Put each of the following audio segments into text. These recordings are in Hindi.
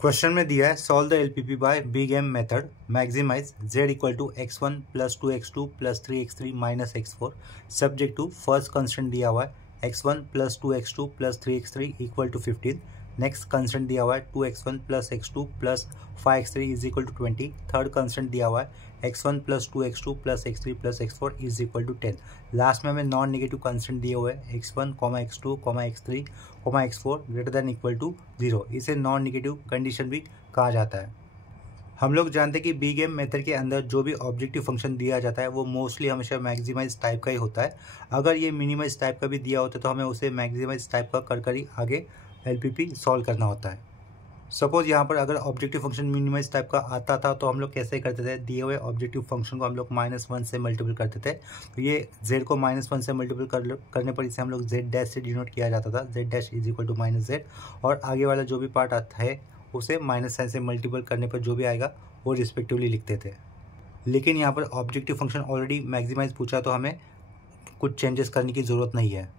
क्वेश्चन में दिया है solve the LPP by big M method maximise z equal to x1 plus 2x2 plus 3x3 minus x4 subject to first constant दिया हुआ है x1 plus 2x2 plus 3x3 equal to 15। Next constant दिया हुआ है 2x1 plus x2 plus 5x3 is equal to 20। Third constant दिया हुआ है x1 plus 2x2 plus x3 plus x4 is equal to 10। Last में हमें नॉन नेगेटिव कंस्टेंट दिए हुए हैं x1, x2, x3, x4 greater than equal to 0। इसे नॉन नेगेटिव कंडीशन भी कहा जाता है। हम लोग जानते हैं कि बिग एम मेथड के अंदर जो भी ऑब्जेक्टिव फंक्शन दिया जाता है वो मोस्टली हमेशा मैक्सिमाइज टाइप का ही होता है। अगर ये मिनिमाइज टाइप का भी दिया होता है तो हमें उसे मैक्सिमाइज टाइप का कर ही आगे एलपीपी सॉल्व करना होता है। सपोज यहाँ पर अगर ऑब्जेक्टिव फंक्शन मिनिमाइज टाइप का आता था तो हम लोग कैसे करते थे, दिए हुए ऑब्जेक्टिव फंक्शन को हम लोग -1 से मल्टीपल करते थे। तो ये z को -1 से मल्टीपल करने पर इसे हम लोग z डैश से डिनोट किया जाता था, z dash is equal to -z। और आगे वाला जो भी पार्ट आता है उसे -साइन से मल्टीपल करने पर जो भी आएगा वो रिस्पेक्टिवली लिखते थे। लेकिन यहाँ पर ऑब्जेक्टिव फंक्शन ऑलरेडी मैक्सिमाइज पूछा तो हमें कुछ चेंजेस करने की ज़रूरत नहीं है।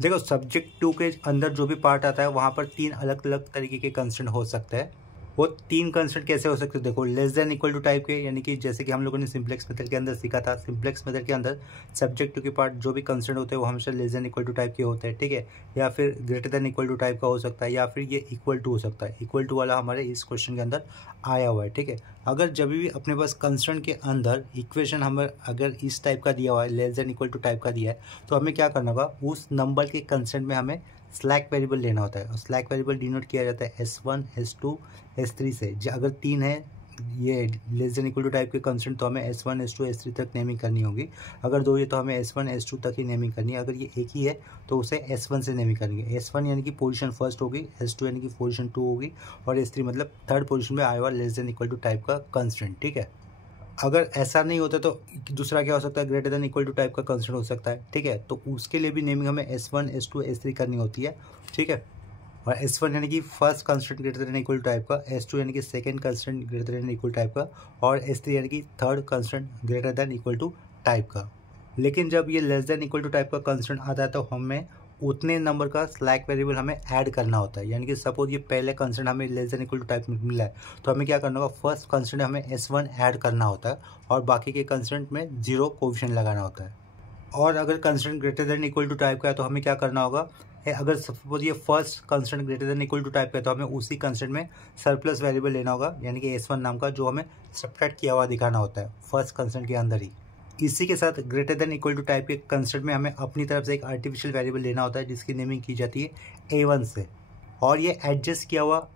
देखो सब्जेक्ट 2 के अंदर जो भी पार्ट आता है वहाँ पर 3 अलग अलग तरीके के कंस्टेंट हो सकते हैं। वो 3 कंस्टेंट कैसे हो सकते हैं, देखो less than equal to type के, यानी कि जैसे कि हम लोगों ने सिंप्लेक्स मेथड के अंदर सीखा था। सिंप्लेक्स मेथड के अंदर सब्जेक्ट 2 के पार्ट जो भी कंस्टेंट होते हैं वो हमेशा less than equal to type के होते हैं, ठीक है। या फिर greater than equal to type का हो सकता है, या फिर ये इक्वल टू हो सकता है। इक्वल टू वाला हमारे इस क्वेश्चन के अंदर आया हुआ है, ठीक है। अगर जब भी अपने पास कंस्टेंट के अंदर इक्वेशन हमें अगर इस टाइप का दिया हुआ है, less than equal to type का दिया है, तो हमें क्या करना होगा, उस नंबर के कंस्टेंट में हमें स्लैक वेरिएबल लेना होता है। और स्लैक वेरिएबल डिनोट किया जाता है S1, S2, S3 से। अगर 3 है ये less than equal to type के कंस्टेंट तो हमें S1, S2, S3 तक नेमिंग करनी होगी। अगर 2 है तो हमें S1, S2 तक ही नेमिंग करनी है। अगर ये एक ही है तो उसे S1 से नेमिंग करेंगे। S1 यानी कि पोजीशन फर्स्ट होगी, S2 यानी कि पोजीशन 2 होगी, और S3 मतलब थर्ड पोजीशन में आया हुआ less than equal to type का कंस्टेंट, ठीक है। अगर ऐसा नहीं होता तो दूसरा क्या हो सकता है, greater than equal to type का कंस्टेंट हो सकता है, ठीक है। तो उसके लिए भी नेमिंग हमें S1, S2, S3 करनी होती है, ठीक है। और S1 यानी कि first constant greater than equal to type का, S2 यानी कि second constant greater than equal type का, और S3 यानी कि third constant greater than equal to type का। लेकिन जब ये less than equal to type का कंस्टेंट आता है तो हमें उतने नंबर का स्लैक वेरिएबल हमें ऐड करना होता है। यानी कि सपोज ये पहले कंस्टेंट हमें less than equal to type में मिला है तो हमें क्या करना होगा, फर्स्ट कंस्टेंट हमें S1 ऐड करना होता है और बाकी के कंस्टेंट में 0 कोएफिशिएंट लगाना होता है। और अगर constant greater than equal to type का है तो हमें क्या करना होगा, अगर सपोज ये first constant greater than equal to type का है तो हमें उसी कंस्टेंट में सरप्लस वेरिएबल लेना होगा, यानी कि S1 नाम का, जो हमें सब्ट्रैक्ट किया हुआ दिखाना होता है फर्स्ट कंस्टेंट के अंदर ही। इसी के साथ greater than equal to type के कंस्टेंट में हमें अपनी तरफ से एक आर्टिफिशियल वेरिएबल लेना होता है जिसकी नेमिंग की जाती है A1 से। और ये एडजस्ट किया हुआ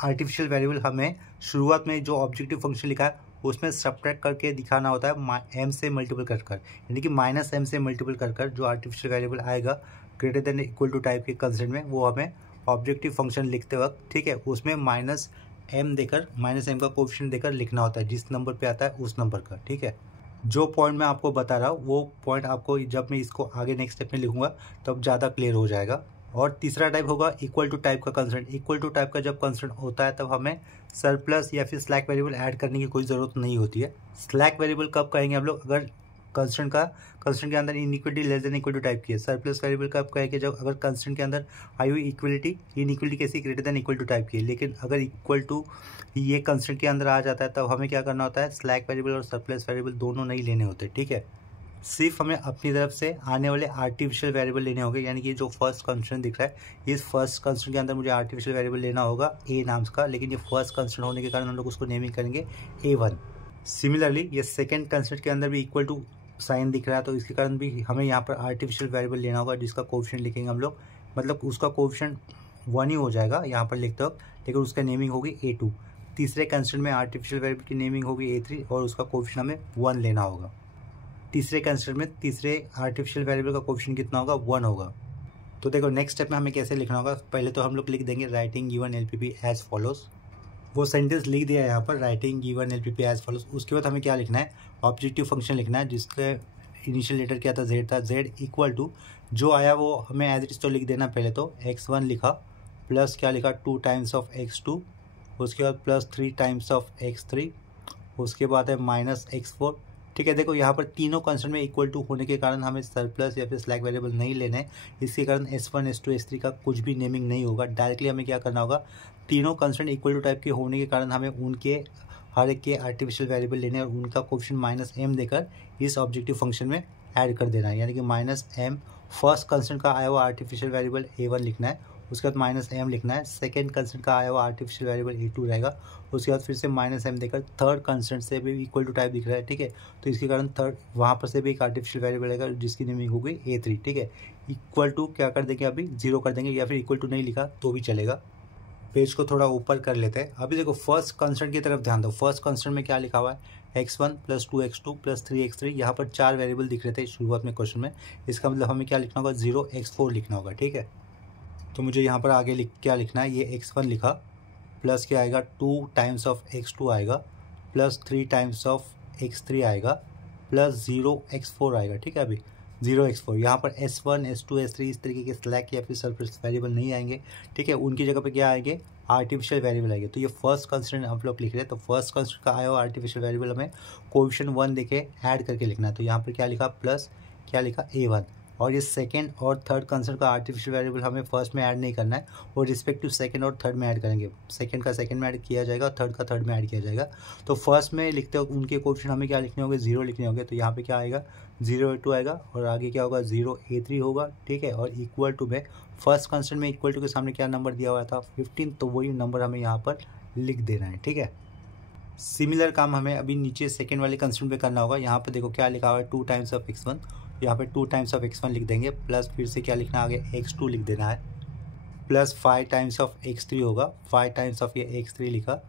आर्टिफिशियल वेरिएबल हमें शुरुआत में जो ऑब्जेक्टिव फंक्शन लिखा है उसमें सब्ट्रैक्ट करके दिखाना होता है m से मल्टीपल कर, यानी कि -m से मल्टीपल कर जो आर्टिफिशियल वेरिएबल आएगा greater than equal to type के कंस्टेंट में, वो हमें ऑब्जेक्टिव फंक्शन लिखते वक्त, ठीक है, उसमें -m देकर, -m का कोएफिशिएंट देकर लिखना होता है जिस नंबर पे आता है उस नंबर का, ठीक है। जो पॉइंट मैं आपको बता रहा हूँ वो पॉइंट आपको जब मैं इसको आगे नेक्स्ट स्टेप में लिखूंगा तब ज़्यादा क्लियर हो जाएगा। और तीसरा टाइप होगा इक्वल टू टाइप का कंस्टेंट। इक्वल टू टाइप का जब कंस्टेंट होता है तब हमें सरप्लस या फिर स्लैक वेरिएबल ऐड करने की कोई ज़रूरत नहीं होती है। स्लैक वेरिएबल कब कहेंगे हम लोग, अगर कंस्टेंट के अंदर inequality less than equal to type की है। सरप्लस वेरिएबल कब कहेंगे, जब अगर कंस्टेंट के अंदर आई हुई इनइक्वलिटी कैसी, greater than equal to type की है। लेकिन अगर इक्वल टू ये कंस्टेंट के अंदर आ जाता है तब हमें क्या करना होता है, स्लैक वेरिएबल और सरप्लस वेरिएबल दोनों नहीं लेने होते, ठीक है। सिर्फ हमें अपनी तरफ से आने वाले आर्टिफिशियल वेरिएबल लेने होंगे, यानी कि जो फर्स्ट कंस्टेंट दिख रहा है इस फर्स्ट कंस्टेंट के अंदर मुझे आर्टिफिशियल वेरिएबल लेना होगा A नाम का, लेकिन ये फर्स्ट कंस्टेंट होने के कारण हम लोग उसको नेमिंग करेंगे A1। सिमिलरली ये सेकेंड कंस्टेंट के अंदर भी इक्वल टू साइन दिख रहा है तो इसके कारण भी हमें यहाँ पर आर्टिफिशियल वेरिएबल लेना होगा जिसका कोएफिशिएंट लिखेंगे हम लोग, मतलब उसका कोएफिशिएंट 1 ही हो जाएगा यहाँ पर लिखते वक्त, लेकिन उसका नेमिंग होगी A2। तीसरे कंस्टेंट में आर्टिफिशियल वेरिएबल की नेमिंग होगी A3 और उसका कोएफिशिएंट हमें 1 लेना होगा। तीसरे कंस्टेंट में तीसरे आर्टिफिशियल वेरिएबल का कोएफिशिएंट कितना होगा, 1 होगा। तो देखो नेक्स्ट स्टेप में हमें कैसे लिखना होगा, पहले तो हम लोग लिख देंगे writing given LPP as follows. वो सेंटेंस लिख दिया है यहाँ पर, writing given LPP as follows. उसके बाद हमें क्या लिखना है, ऑब्जेक्टिव फंक्शन लिखना है जिसका इनिशियल लेटर क्या था, z था। z इक्वल टू जो आया वो हमें एज इट इज तो लिख देना। पहले तो x1 लिखा, प्लस क्या लिखा 2 टाइम्स ऑफ x2, उसके बाद प्लस 3 टाइम्स ऑफ x3, उसके बाद है -x4 ठीक है। देखो यहाँ पर तीनों कंस्ट्रेंट में इक्वल टू होने के कारण हमें सरप्लस या फिर स्लैक वेरिएबल नहीं लेना है। इसके कारण S1 S2 S3 का कुछ भी नेमिंग नहीं होगा। डायरेक्टली हमें क्या करना होगा, तीनों कंस्ट्रेंट इक्वल टू टाइप के होने के कारण हमें उनके हर एक के आर्टिफिशियल वेरिएबल लेने और उनका कोएफिशिएंट -m देकर इस ऑब्जेक्टिव फंक्शन में ऐड कर देना है। यानी कि -m फर्स्ट कंस्ट्रेंट का आया हुआ आर्टिफिशियल वेरिएबल a1 लिखना है, उसके बाद -m लिखना है। सेकेंड कंस्ट्रेंट का आया हुआ आर्टिफिशियल वेरिएबल a2 रहेगा, उसके बाद फिर से -m देकर थर्ड कंस्ट्रेंट से भी इक्वल टू टाइप दिख रहा है। ठीक है, तो इसके कारण थर्ड वहाँ पर से भी एक आर्टिफिशियल वेरिएबल रहेगा जिसकी नेमिंग हो गई a3। ठीक है, इक्वल टू क्या कर देंगे, अभी 0 कर देंगे, या फिर इक्वल टू नहीं लिखा तो भी चलेगा। पेज को थोड़ा ऊपर कर लेते हैं। अभी देखो फर्स्ट कंस्ट्रेंट की तरफ ध्यान दो। फर्स्ट कंस्ट्रेंट में क्या लिखा हुआ है, x1 + 2x2 + 3x3। यहाँ पर 4 वेरिएबल दिख रहे थे शुरुआत में क्वेश्चन में। इसका मतलब हमें क्या लिखना होगा, 0x4 लिखना होगा। ठीक है, तो मुझे यहाँ पर आगे क्या लिखना है, ये x1 लिखा, प्लस क्या आएगा 2 टाइम्स ऑफ x2 आएगा, प्लस 3 टाइम्स ऑफ x3 आएगा, प्लस 0x4 आएगा। ठीक है, अभी 0x4 यहाँ पर S1 S2 S3 इस तरीके के स्लैक या फिर सरप्लस वेरिएबल नहीं आएंगे। ठीक है, उनकी जगह पे क्या आएंगे, आर्टिफिशियल वेरिएबल आएंगे। तो ये फर्स्ट कंस्ट्रेंट हम लोग लिख रहे हैं, तो फर्स्ट कंस्ट्रेंट का आया हुआ आर्टिफिशियल वेरिएबल हमें कोएफिशिएंट 1 देके ऐड करके लिखना है। तो यहाँ पर क्या लिखा, प्लस क्या लिखा a1। और ये सेकेंड और थर्ड कंस्ट्रेंट का आर्टिफिशियल वेरिएबल हमें फर्स्ट में ऐड नहीं करना है, और रिस्पेक्टिव सेकंड और थर्ड में ऐड करेंगे। सेकंड का सेकंड में ऐड किया जाएगा और थर्ड का थर्ड में ऐड किया जाएगा। तो फर्स्ट में लिखते हो उनके कोएफिशिएंट हमें क्या लिखने होंगे, 0 लिखने होंगे। तो यहाँ पे क्या आएगा, 0a2 आएगा, और आगे क्या होगा, 0a3 होगा। ठीक है, और इक्वल टू में फर्स्ट कंस्टेंट में इक्वल टू के सामने क्या नंबर दिया हुआ था, 15, तो वही नंबर हमें यहाँ पर लिख देना है। ठीक है, सिमिलर काम हमें अभी नीचे सेकेंड वाले कंस्टेंट पे करना होगा। यहाँ पर देखो क्या लिखा हुआ है, 2 टाइम्स ऑफ x1, यहाँ पे 2 टाइम्स ऑफ x1 लिख देंगे, प्लस फिर से क्या लिखना है आगे, x2 लिख देना है, प्लस 5 टाइम्स ऑफ x3 होगा, 5 टाइम्स ऑफ ये x3 लिखा।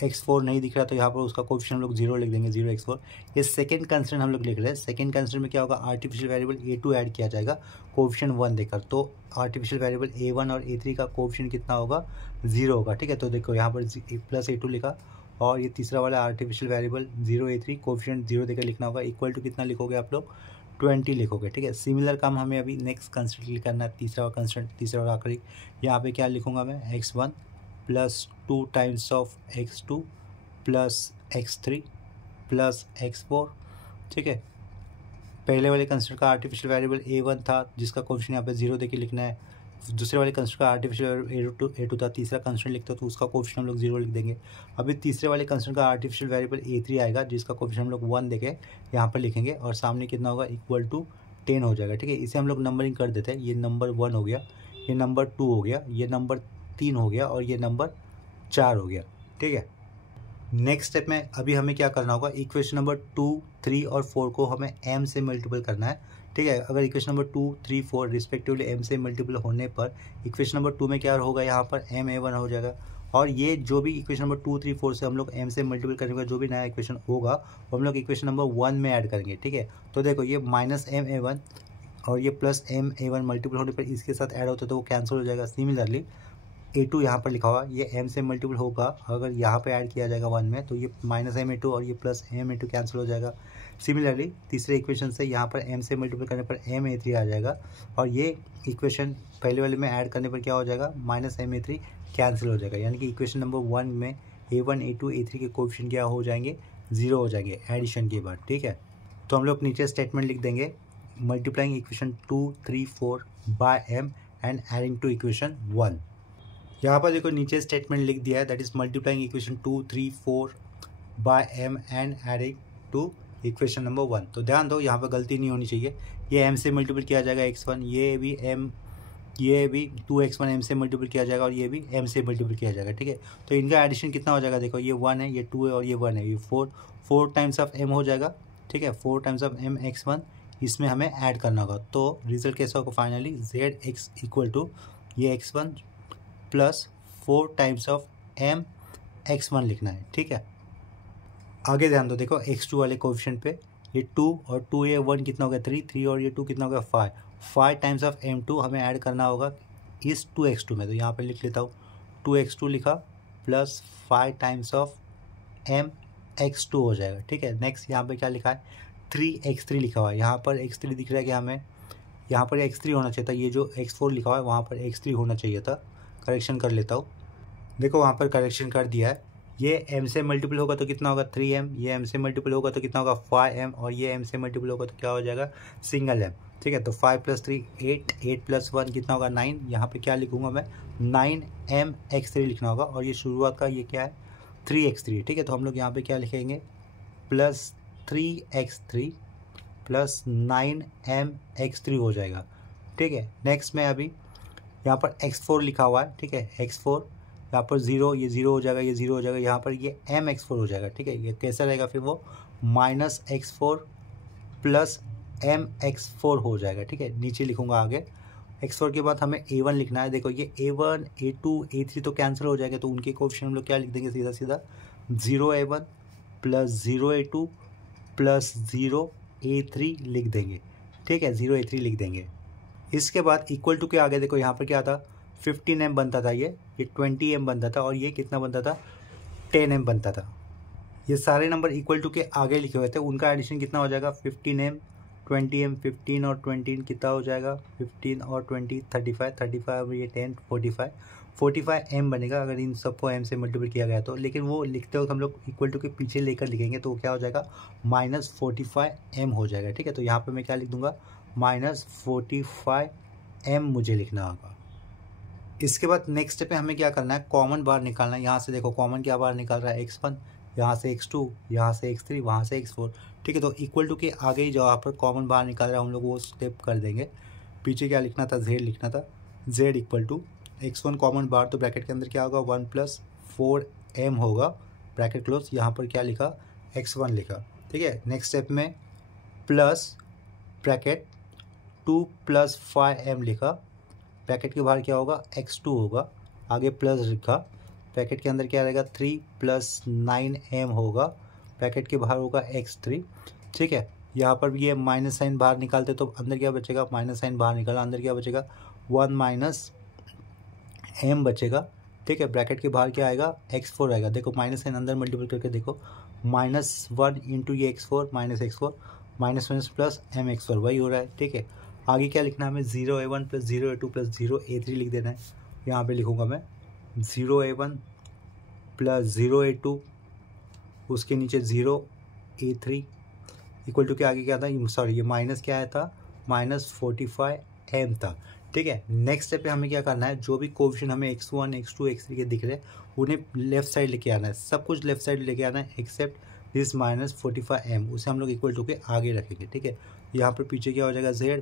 x4 नहीं दिख रहा तो यहाँ पर उसका कोएफिशिएंट हम लोग 0 लिख देंगे, 0x4। ये सेकंड कंस्टेंट हम लोग लिख रहे हैं। सेकंड कंस्टेंट में क्या होगा, आर्टिफिशियल वेरिएबल a2 ऐड किया जाएगा कोएफिशिएंट 1 देकर। तो आर्टिफिशियल वेरिएबल a1 और a3 का कोएफिशिएंट कितना होगा, 0 होगा। ठीक है, तो देखो यहाँ पर प्लस a2 लिखा, और ये तीसरा वाला आर्टिफिशियल वेरिएबल 0a3 कोएफिशिएंट 0 देकर लिखना होगा। इक्वल टू कितना लिखोगे आप लोग, 20 लिखोगे। ठीक है, सिमिलर काम हमें अभी नेक्स्ट कंस्टेंट करना है, तीसरा कंस्टेंट, तीसरा और आखिरी। यहाँ पे क्या लिखूंगा मैं, x1 + 2 times of x2 + x3 + x4। ठीक है, पहले वाले कंस्टेंट का आर्टिफिशियल वेरिएबल a1 था जिसका कोएफिशिएंट यहाँ पे 0 देके लिखना है। दूसरे वाले कंस्टेंट का आर्टिफिशियल a2 था, तीसरा कंस्टेंट लिखते हो तो उसका कोएफिशिएंट हम लोग 0 लिख देंगे। अभी तीसरे वाले कंस्टेंट का आर्टिफिशियल वेरिएबल a3 आएगा जिसका कोएफिशिएंट हम लोग 1 देके यहाँ पर लिखेंगे, और सामने कितना होगा, इक्वल टू 10 हो जाएगा। ठीक है, इसे हम लोग नंबरिंग कर देते हैं। ये नंबर 1 हो गया, ये नंबर 2 हो गया, ये नंबर 3 हो गया, और ये नंबर 4 हो गया। ठीक है, नेक्स्ट स्टेप में अभी हमें क्या करना होगा, इक्वेशन नंबर 2, 3 और 4 को हमें m से मल्टीपल करना है। ठीक है, अगर इक्वेशन नंबर 2, 3, 4 रिस्पेक्टिवली m से मल्टीपल होने पर इक्वेशन नंबर 2 में क्या होगा, यहाँ पर ma1 हो जाएगा। और ये जो भी इक्वेशन नंबर 2, 3, 4 से हम लोग m से मल्टीपल करने का जो भी नया इक्वेशन होगा वो हम लोग इक्वेशन नंबर 1 में ऐड करेंगे। ठीक है, तो देखो ये -ma1 और ये प्लस ma1 मल्टीपल होने पर इसके साथ ऐड होता है तो वो कैंसिल हो जाएगा। सिमिलरली a2 यहाँ पर लिखा हुआ, ये m से मल्टीपल होगा, अगर यहाँ पे ऐड किया जाएगा 1 में तो ये -ma2 और ये प्लस ma2 कैंसिल हो जाएगा। सिमिलरली तीसरे इक्वेशन से यहाँ पर m से मल्टीपल करने पर ma3 आ जाएगा, और ये इक्वेशन पहले वाले में ऐड करने पर क्या हो जाएगा, -ma3 कैंसिल हो जाएगा। यानी कि इक्वेशन नंबर 1 में a1, a2, a3 के कोएफिशिएंट क्या हो जाएंगे, 0 हो जाएंगे एडिशन के बाद। ठीक है, तो हम लोग नीचे स्टेटमेंट लिख देंगे, multiplying equation 2, 3, 4 by m and adding to equation 1। यहाँ पर देखो नीचे स्टेटमेंट लिख दिया है, that is multiplying equation 2, 3, 4 by m and adding to equation number 1। तो ध्यान दो यहाँ पर गलती नहीं होनी चाहिए, ये m से मल्टीपल किया जाएगा x1, ये भी 2x1 m से मल्टीपल किया जाएगा, और ये भी m से मल्टीपल किया जाएगा। ठीक है, तो इनका एडिशन कितना हो जाएगा, देखो ये 1 है, ये 2 है, और ये 1 है, ये 4 टाइम्स ऑफ m हो जाएगा। ठीक है, 4 टाइम्स ऑफ m x1 इसमें हमें ऐड करना होगा। तो रिजल्ट कैसा होगा फाइनली, zx इक्वल टू ये x1 plus 4 times of m x1 लिखना है। ठीक है, आगे ध्यान दो, देखो x2 वाले कोएफिशिएंट पे ये 2 और 2 ये 1 कितना हो गया, 3 और ये 2 कितना हो गया, 5 टाइम्स ऑफ m2 हमें ऐड करना होगा इस 2x2 में। तो यहाँ पे लिख लेता हूँ, 2x2 लिखा plus 5 times of m x2 हो जाएगा। ठीक है, नेक्स्ट यहाँ पे क्या लिखा है, 3x3 लिखा हुआ है। यहाँ पर x3 दिख रहा है कि हमें यहाँ पर x3 होना चाहिए था, ये जो x4 लिखा हुआ है वहाँ पर x3 होना चाहिए था। करेक्शन कर लेता हूँ, देखो वहाँ पर करेक्शन कर दिया है। ये m से मल्टीपल होगा तो कितना होगा 3m, ये m से मल्टीपल होगा तो कितना होगा 5m, और ये m से मल्टीपल होगा तो क्या हो जाएगा सिंगल m। ठीक है, तो 5 + 3 8, 8 + 1 कितना होगा 9। यहाँ पे क्या लिखूंगा मैं 9mx3 लिखना होगा, और ये शुरुआत का ये क्या है 3x3। ठीक है, तो हम लोग यहाँ पे क्या लिखेंगे +3x3 + 9mx3 हो जाएगा। ठीक है, नेक्स्ट में अभी यहाँ पर x4 लिखा हुआ है। ठीक है, x4 यहाँ पर 0, ये 0 हो जाएगा, ये 0 हो जाएगा, यहाँ पर ये mx4 हो जाएगा। ठीक है, ये कैसा रहेगा फिर वो -x4 + mx4 हो जाएगा। ठीक है, नीचे लिखूंगा आगे। x4 के बाद हमें a1 लिखना है। देखो ये a1 a2 a3 तो कैंसिल हो जाएगा, तो उनके कोएफिशिएंट हम लोग क्या लिख देंगे सीधा सीधा 0a1 + 0a2 + 0a3 लिख देंगे। ठीक है, 0a3 लिख देंगे। इसके बाद इक्वल टू के आगे देखो यहाँ पर क्या था 15m बनता था, ये 20m बनता था, और ये कितना बनता था 10m बनता था। ये सारे नंबर इक्वल टू के आगे लिखे हुए थे, उनका एडिशन कितना हो जाएगा 15m 20m, 15 और 20 कितना हो जाएगा 15 और 20 35, 35 और ये 10 45, 45m बनेगा अगर इन सबको m से मल्टीपल किया गया तो। लेकिन वो लिखते वक्त हम लोग इक्वल टू के पीछे लेकर लिखेंगे तो क्या हो जाएगा -45m हो जाएगा। ठीक है, तो यहाँ पर मैं क्या लिख दूंगा -45m मुझे लिखना होगा। इसके बाद नेक्स्ट स्टेप पे हमें क्या करना है कॉमन बाहर निकालना है। यहाँ से देखो कॉमन क्या बाहर निकाल रहा है x1, यहाँ से x2, यहाँ से x3, वहाँ से x4। ठीक है, तो इक्वल टू के आगे ही जहाँ पर कॉमन बाहर निकाल रहा है हम लोग वो स्टेप कर देंगे। पीछे क्या लिखना था z लिखना था, z = x1 कॉमन बाहर, तो ब्रैकेट के अंदर क्या होगा 1 + 4m होगा, ब्रैकेट क्लोज। यहाँ पर क्या लिखा x1 लिखा। ठीक है, नेक्स्ट स्टेप में प्लस ब्रैकेट 2 + 5m लिखा, ब्रैकेट के बाहर क्या होगा x2 होगा, आगे प्लस लिखा, ब्रैकेट के अंदर क्या रहेगा 3 + 9m होगा, ब्रैकेट के बाहर होगा x3। ठीक है, यहाँ पर भी ये माइनस साइन बाहर निकालते तो अंदर क्या बचेगा माइनस साइन बाहर निकाला, अंदर क्या बचेगा 1 - m बचेगा। ठीक है, ब्रैकेट के बाहर क्या आएगा x4 आएगा। देखो माइनस साइन अंदर मल्टीपल करके देखो -1 × ये x4 -x4 -1 प्लस mx4 वही हो रहा है। ठीक है, आगे क्या लिखना है हमें 0a1 + 0a2 + 0a3 लिख देना है। यहाँ पे लिखूँगा मैं 0a1 + 0a2 उसके नीचे 0a3 इक्वल टू के आगे क्या था सॉरी ये माइनस क्या आया था -45m था। ठीक है, नेक्स्ट स्टेप पे हमें क्या करना है जो भी कोएफिशिएंट हमें x1 x2 x3 के दिख रहे हैं उन्हें लेफ्ट साइड लेके आना है, सब कुछ लेफ्ट साइड लेके आना है एक्सेप्ट दिस -45m, उसे हम लोग इक्वल टू के आगे रखेंगे। ठीक है, यहाँ पर पीछे क्या हो जाएगा z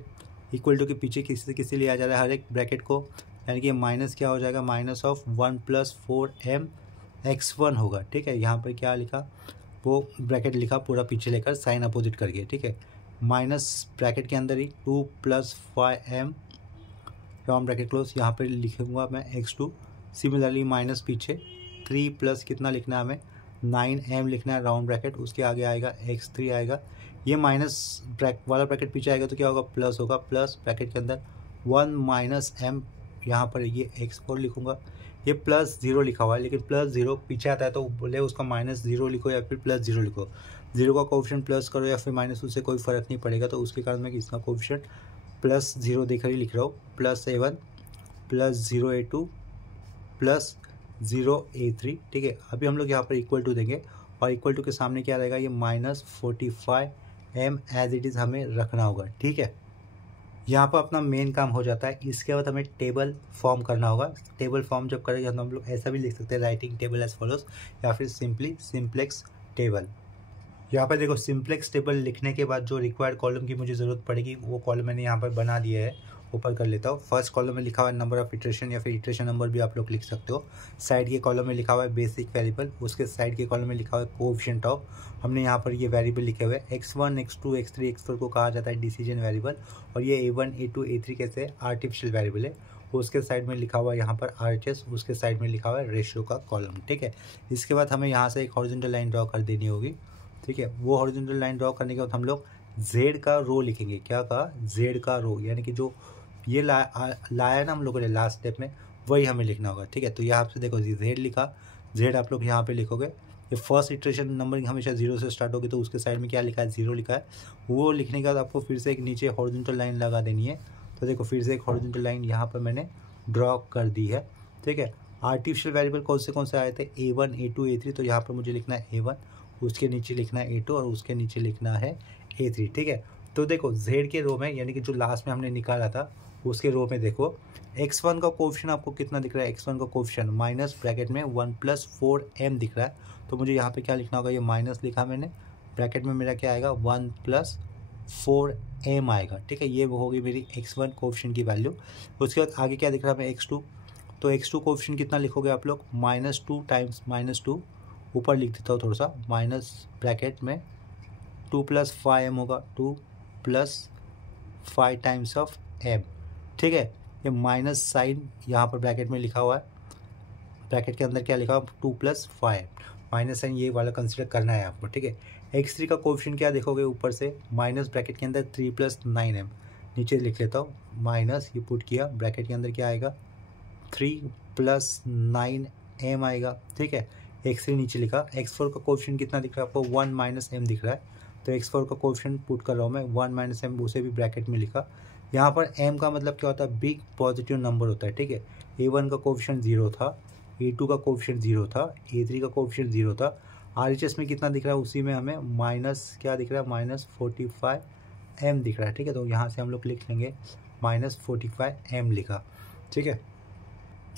इक्वल टू के पीछे किसी लिया जा रहा है हर एक ब्रैकेट को, यानी कि माइनस क्या हो जाएगा -1 + 4m x1 होगा। ठीक है, यहाँ पर क्या लिखा वो ब्रैकेट लिखा पूरा पीछे लेकर साइन अपोजिट करके। ठीक है, माइनस ब्रैकेट के अंदर ही 2 + 5m राउंड ब्रैकेट क्लोज, यहाँ पर लिखूंगा मैं x2। सिमिलरली माइनस पीछे 3 प्लस कितना लिखना है हमें 9m लिखना है राउंड ब्रैकेट, उसके आगे आएगा x3 आएगा, ये माइनस वाला ब्रैकेट पीछे आएगा तो क्या होगा प्लस होगा, प्लस ब्रैकेट के अंदर 1 - m, यहाँ पर ये x4 लिखूंगा, ये +0 लिखा हुआ है लेकिन +0 पीछे आता है तो बोले उसका -0 लिखो या फिर +0 लिखो, 0 का कोएफिशिएंट प्लस करो या फिर माइनस, उससे कोई फ़र्क नहीं पड़ेगा। तो उसके कारण मैं इसका कोएफिशिएंट +0 देकर ही लिख रहा हूँ, +a1 + 0a2 + 0a3। ठीक है, अभी हम लोग यहाँ पर इक्वल टू देंगे और इक्वल टू के सामने क्या रहेगा ये -45m एज इट इज़ हमें रखना होगा। ठीक है, यहाँ पर अपना मेन काम हो जाता है। इसके बाद हमें टेबल फॉर्म करना होगा। टेबल फॉर्म जब करेंगे तो हम लोग ऐसा भी लिख सकते हैं राइटिंग टेबल एज फॉलोज या फिर सिंपली सिंप्लेक्स टेबल। यहाँ पर देखो सिंप्लेक्स टेबल लिखने के बाद जो रिक्वायर्ड कॉलम की मुझे ज़रूरत पड़ेगी वो कॉलम मैंने यहाँ पर बना दिया है, ऊपर कर लेता हूँ। फर्स्ट कॉलम में लिखा हुआ है नंबर ऑफ इटरेशन या फिर इटरेशन नंबर भी आप लोग लिख सकते हो। साइड के कॉलम में लिखा हुआ है बेसिक वेरिएबल, उसके साइड के कॉलम में लिखा हुआ है कोएफिशिएंट ऑफ, हमने यहाँ पर ये वेरिएबल लिखे हुए हैं। x1 x2 x3 x4 को कहा जाता है डिसीजन वेरिएबल, और ये a1 a2 a3 कैसे आर्टिफिशियल वेरिएबल है। उसके साइड में लिखा हुआ है यहाँ पर RHS, उसके साइड में लिखा हुआ है रेशियो का कॉलम। ठीक है, इसके बाद हमें यहाँ से एक हॉरिजॉन्टल लाइन ड्रॉ कर देनी होगी। ठीक है, वो हॉरिजॉन्टल लाइन ड्रॉ करने के बाद हम लोग z का रो लिखेंगे। क्या कहा z का रो, यानी कि जो ये लाया ना हम लोगों ने लास्ट स्टेप में वही हमें लिखना होगा। ठीक है, तो यहाँ से देखो z लिखा, z आप लोग यहाँ पे लिखोगे। ये फर्स्ट इटरेशन नंबरिंग हमेशा 0 से स्टार्ट होगी तो उसके साइड में क्या लिखा है 0 लिखा है। वो लिखने के बाद आपको फिर से एक नीचे हॉरिजॉन्टल लाइन लगा देनी है। तो देखो फिर से एक हॉरिजॉन्टल लाइन यहाँ पर मैंने ड्रॉ कर दी है। ठीक है, आर्टिफिशियल वेरिएबल कौन से आए थे, A1 A2 A3, तो यहाँ पर मुझे लिखना है A1, उसके नीचे लिखना है A2 और उसके नीचे लिखना है A3, ठीक है। तो देखो z के रो में, यानी कि जो लास्ट में हमने निकाला था उसके रो में देखो x1 का कोफिशिएंट आपको कितना दिख रहा है, x1 का कोफिशिएंट माइनस ब्रैकेट में 1 + 4m दिख रहा है। तो मुझे यहाँ पे क्या लिखना होगा, ये माइनस लिखा मैंने, ब्रैकेट में मेरा क्या आएगा 1 + 4m आएगा, ठीक है। ये वो होगी मेरी x1 कोफिशिएंट की वैल्यू। उसके बाद आगे क्या दिख रहा है हमें x2, तो x2 कोफिशिएंट कितना लिखोगे आप लोग, -2 टाइम्स -2, ऊपर लिख देता हूँ थोड़ा सा, माइनस ब्रैकेट में 2 + 5m होगा, 2 + 5 टाइम्स ऑफ m, ठीक है। ये माइनस साइन यहाँ पर ब्रैकेट में लिखा हुआ है, ब्रैकेट के अंदर क्या लिखा हुआ 2 + 5, माइनस साइन ये वाला कंसिडर करना है आपको, ठीक है। x3 का कोफिशिएंट क्या देखोगे ऊपर से, माइनस ब्रैकेट के अंदर 3 + 9m, नीचे लिख लेता हूँ माइनस, ये पुट किया, ब्रैकेट के अंदर क्या आएगा 3 + 9m आएगा, ठीक है। x3 नीचे लिखा। x4 का कोफिशिएंट कितना दिख रहा है आपको, 1 - m दिख रहा है, तो x4 का कोफिशिएंट पुट कर रहा हूँ मैं 1 - m, उसे भी ब्रैकेट में लिखा। यहाँ पर m का मतलब क्या होता है, बिग पॉजिटिव नंबर होता है, ठीक है। A1 का कोफिशिएंट 0 था, A2 का कोफिशिएंट 0 था, A3 का कोफिशिएंट 0 था। RHS में कितना दिख रहा है, उसी में हमें माइनस क्या दिख रहा है, -45m दिख रहा है, ठीक है। तो यहाँ से हम लोग लिख लेंगे -45m लिखा, ठीक है।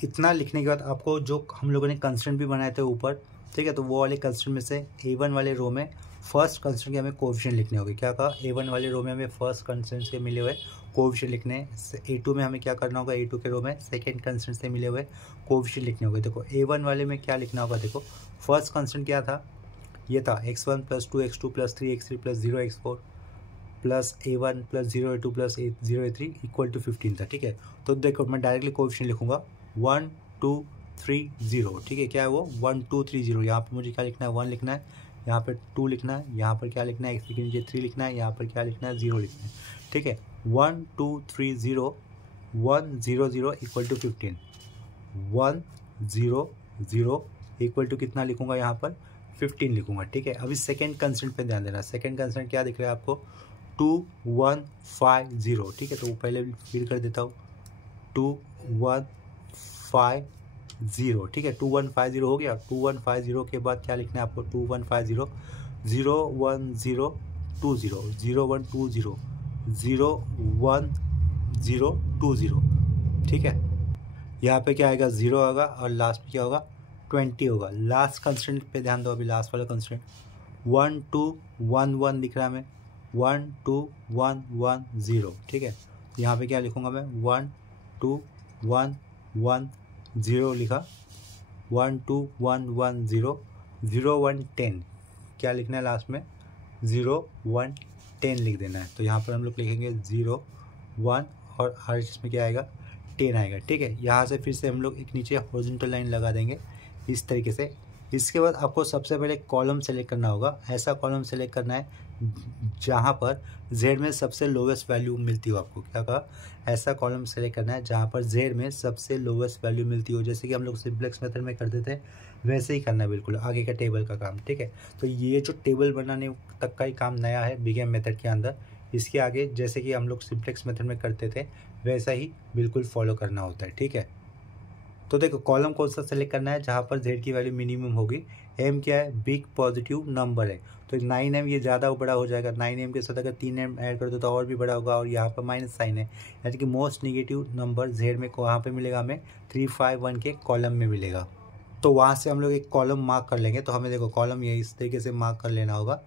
इतना लिखने के बाद आपको जो हम लोगों ने कंस्टेंट भी बनाए थे ऊपर, ठीक है, तो वो वाले कंस्टेंट में से A1 वाले रो में फर्स्ट कंस्टेंट के हमें कोफिशिएंट लिखने होंगे। क्या कहा, A1 वाले रो में हमें फर्स्ट कंस्टेंट के मिले हुए कोफिशिएंट लिखने हैं। A2 में हमें क्या करना होगा, A2 के रो में सेकेंड कंस्टेंट से मिले हुए कोफिशिएंट लिखने होंगे। देखो A1 वाले में क्या लिखना होगा, देखो फर्स्ट कंस्टेंट क्या था, ये था x1 + 2 x2 + 3 x3 + 0 x4 plus A1 + 0 A2 + 0 A3 = 15 था, ठीक है। तो देखो मैं डायरेक्टली कोफिशिएंट लिखूंगा 1 2 3 0, ठीक है। क्या है वो 1 2 3 0, यहाँ पर मुझे क्या लिखना है 1 लिखना है, यहाँ पर 2 लिखना है, यहाँ पर क्या लिखना है x के नीचे 3 लिखना है, यहाँ पर क्या लिखना है 0 लिखना है, ठीक है। 1 2 3 0 1 0 0 = 15, 1 0 0 = कितना लिखूंगा, यहाँ पर 15 लिखूंगा, ठीक है। अभी सेकेंड कंस्टेंट पे ध्यान देना। सेकेंड कंस्टेंट क्या दिख रहा है आपको, 2 1 5 0, ठीक है। तो वो पहले फिल कर देता हूँ 2 1 5 0, ठीक है। 2 1 5 0 हो गया। 2 1 5 0 के बाद क्या लिखना है आपको, 2 1 5 0 0 1 0 2 0 0 1 2 0 0 1 0 2 0, ठीक है। यहाँ पे क्या आएगा 0 होगा और लास्ट में क्या होगा 20 होगा। लास्ट कंस्टेंट पे ध्यान दो, अभी लास्ट वाला कंस्टेंट 1 2 1 1 दिख रहा है हमें, 1 2 1 1 0, ठीक है। यहाँ पे क्या लिखूंगा मैं 1 2 1 1 0 लिखा, 1 2 1 1 0 0 1 10, क्या लिखना है लास्ट में 0 1 10 लिख देना है। तो यहाँ पर हम लोग लिखेंगे 0 1 और RHS में क्या आएगा 10 आएगा, ठीक है। यहाँ से फिर से हम लोग एक नीचे हॉरिजॉन्टल लाइन लगा देंगे इस तरीके से। इसके बाद आपको सबसे पहले कॉलम सेलेक्ट करना होगा। ऐसा कॉलम सेलेक्ट करना है जहाँ पर z में सबसे लोवेस्ट वैल्यू मिलती हो आपको। क्या कहा, ऐसा कॉलम सेलेक्ट करना है जहाँ पर z में सबसे लोवेस्ट वैल्यू मिलती हो। जैसे कि हम लोग सिंप्लेक्स मेथड में करते थे वैसे ही करना है, बिल्कुल आगे का टेबल का काम, ठीक है। तो ये जो टेबल बनाने तक का ही काम नया है बिग एम मेथड के अंदर। इसके आगे जैसे कि हम लोग सिंप्लेक्स मेथड में करते थे वैसा ही बिल्कुल फॉलो करना होता है, ठीक है। तो देखो कॉलम कौन सा सेलेक्ट करना है जहाँ पर z की वैल्यू मिनिमम होगी। m क्या है, बिग पॉजिटिव नंबर है, तो 9m ये ज़्यादा बड़ा हो जाएगा। 9m के साथ अगर 3m ऐड कर दो तो और भी बड़ा होगा, और यहाँ पर माइनस साइन है, यानी कि मोस्ट निगेटिव नंबर z में कहाँ पे मिलेगा, हमें 3 5 1 के कॉलम में मिलेगा। तो वहाँ से हम लोग एक कॉलम मार्क कर लेंगे। तो हमें देखो कॉलम ये इस तरीके से मार्क कर लेना होगा।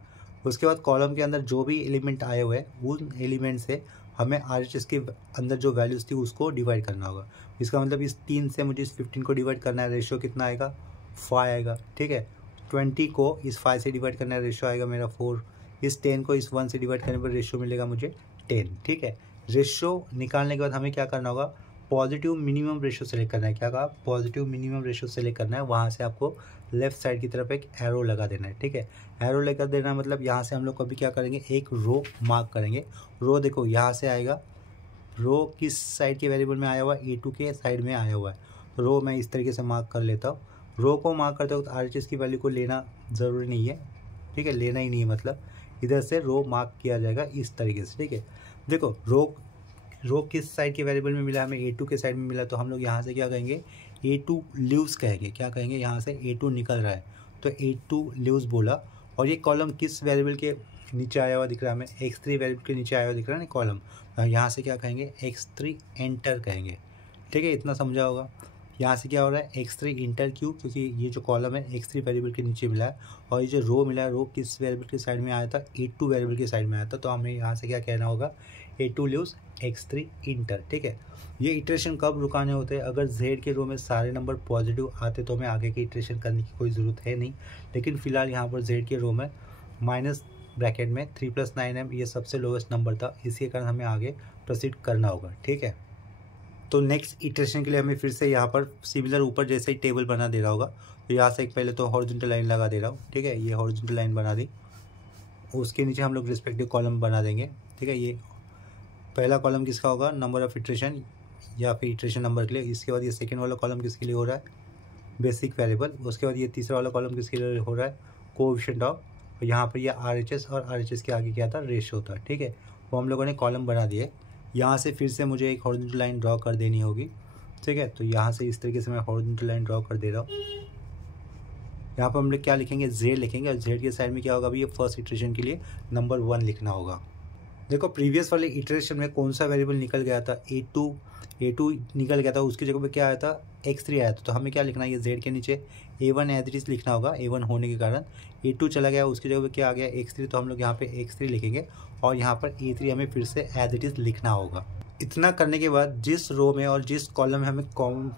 उसके बाद कॉलम के अंदर जो भी एलिमेंट आए हुए हैं उन एलिमेंट से हमें RHS के अंदर जो वैल्यूज़ थी उसको डिवाइड करना होगा। इसका मतलब इस 3 से मुझे इस 15 को डिवाइड करना है, रेशियो कितना आएगा 5 आएगा, ठीक है। 20 को इस 5 से डिवाइड करना है, रेशियो आएगा मेरा 4। इस 10 को इस 1 से डिवाइड करने पर रेशियो मिलेगा मुझे 10, ठीक है। रेशियो निकालने के बाद हमें क्या करना होगा, पॉजिटिव मिनिमम रेशियो सेलेक्ट करना है। क्या कहा, पॉजिटिव मिनिमम रेशियो सेलेक्ट करना है। वहाँ से आपको लेफ्ट साइड की तरफ एक एरो लगा देना है, ठीक है। एरो लगा देना मतलब यहाँ से हम लोग कभी क्या करेंगे, एक रो मार्क करेंगे। रो देखो यहाँ से आएगा, रो किस साइड के वेरिएबल में आया हुआ है, A2 के साइड में आया हुआ है। तो रो मैं इस तरीके से मार्क कर लेता हूँ। रो को मार्क करते वक्त RHS की वैल्यू को लेना ज़रूरी नहीं है, ठीक है, लेना ही नहीं है, मतलब इधर से रो मार्क किया जाएगा इस तरीके से, ठीक है। देखो रो किस साइड के वेरिएबल में मिला, हमें A2 के साइड में मिला, तो हम लोग यहाँ से क्या करेंगे A2 लीव्स कहेंगे, क्या कहेंगे, यहाँ से A2 निकल रहा है तो A2 लीव्स बोला। और ये कॉलम किस वेरिएबल के नीचे आया हुआ दिख रहा है हमें, x3 वेरिएबल के नीचे आया हुआ दिख रहा है ना कॉलम, यहाँ से क्या कहेंगे, x3 एंटर कहेंगे। ठीक है, इतना समझा होगा। यहाँ से क्या हो रहा है, x3 इंटर क्यों, क्योंकि ये जो कॉलम है x3 वेरिएबल के नीचे मिला है, और ये जो रो मिला है, रो किस वेरिएबल के साइड में आया था, A2 वेरिएबल के साइड में आया था। तो हमें यहाँ से क्या कहना होगा, A2 लीव्स x3 इंटर। ठीक है, ये इटरेशन कब रुकाने होते हैं, अगर z के रो में सारे नंबर पॉजिटिव आते तो हमें आगे की इटरेशन करने की कोई ज़रूरत है नहीं। लेकिन फिलहाल यहाँ पर z के रो में माइनस ब्रैकेट में 3 + 9m ये सबसे लोवेस्ट नंबर था, इसी के कारण हमें आगे प्रोसीड करना होगा। ठीक है, तो नेक्स्ट इटरेशन के लिए हमें फिर से यहाँ पर सिमिलर ऊपर जैसे ही टेबल बना दे रहा होगा, तो यहाँ से एक पहले तो हॉरिजॉन्टल लाइन लगा दे रहा हूँ। ठीक है, ये हॉरिजॉन्टल लाइन बना दी, उसके नीचे हम लोग रिस्पेक्टिव कॉलम बना देंगे। ठीक है, ये पहला कॉलम किसका होगा, नंबर ऑफ इटरेशन या फिर इटरेशन नंबर के लिए। इसके बाद ये सेकेंड वाला कॉलम किसके लिए हो रहा है, बेसिक वेरिएबल। उसके बाद ये तीसरा वाला कॉलम किसके लिए हो रहा है, कोएफिशिएंट ऑफ। यहाँ पर ये RHS और RHS के आगे क्या था, रेशियो था। ठीक है, वो हम लोगों ने कॉलम बना दिए। यहाँ से फिर से मुझे एक हॉरिजॉन्टल लाइन ड्रॉ कर देनी होगी। ठीक है, तो यहाँ से इस तरीके से मैं हॉरिजॉन्टल लाइन ड्रॉ कर दे रहा हूँ। यहाँ पर हम लोग क्या लिखेंगे, z लिखेंगे, और z के साइड में क्या होगा, अभी ये फर्स्ट इटरेशन के लिए नंबर 1 लिखना होगा। देखो प्रीवियस वाले इटरेशन में कौन सा वेरिएबल निकल गया था, A2 निकल गया था, उसकी जगह पे क्या आया था, x3 आया था। तो हमें क्या लिखना है, ये z के नीचे A1 एज इट इज लिखना होगा, A1 होने के कारण। A2 चला गया, उसकी जगह पे क्या आ गया, x3, तो हम लोग यहाँ पे x3 लिखेंगे, और यहाँ पर A3 हमें फिर से एज इट इज लिखना होगा। इतना करने के बाद जिस रो में और जिस कॉलम में हमें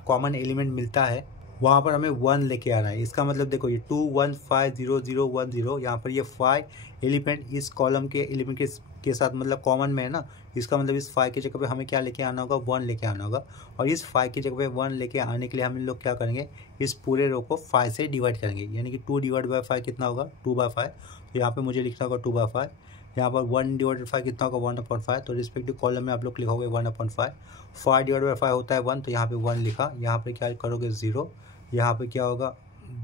कॉमन एलिमेंट मिलता है वहाँ पर हमें 1 लेके आना है। इसका मतलब देखो ये 2 1 5 0 0 1 0, यहाँ पर ये 5 एलिमेंट इस कॉलम के एलिमेंट के साथ मतलब कॉमन में है ना, इसका मतलब इस 5 की जगह पे हमें क्या लेके आना होगा, 1 लेके आना होगा। और इस 5 की जगह पे 1 लेके आने के लिए हम लोग क्या करेंगे, इस पूरे रो को 5 से डिवाइड करेंगे, यानी कि 2 / 5 कितना होगा, 2/5। तो यहाँ पर मुझे लिखना होगा 2/5। यहाँ पर 1 / 5 कितना होगा, 1/5। तो रिस्पेक्टिव कॉलम में आप लोग लिखोगे 1/5। 5 / 5 होता है 1, तो यहाँ पे 1 लिखा। यहाँ पे क्या करोगे, 0, यहाँ पे क्या होगा,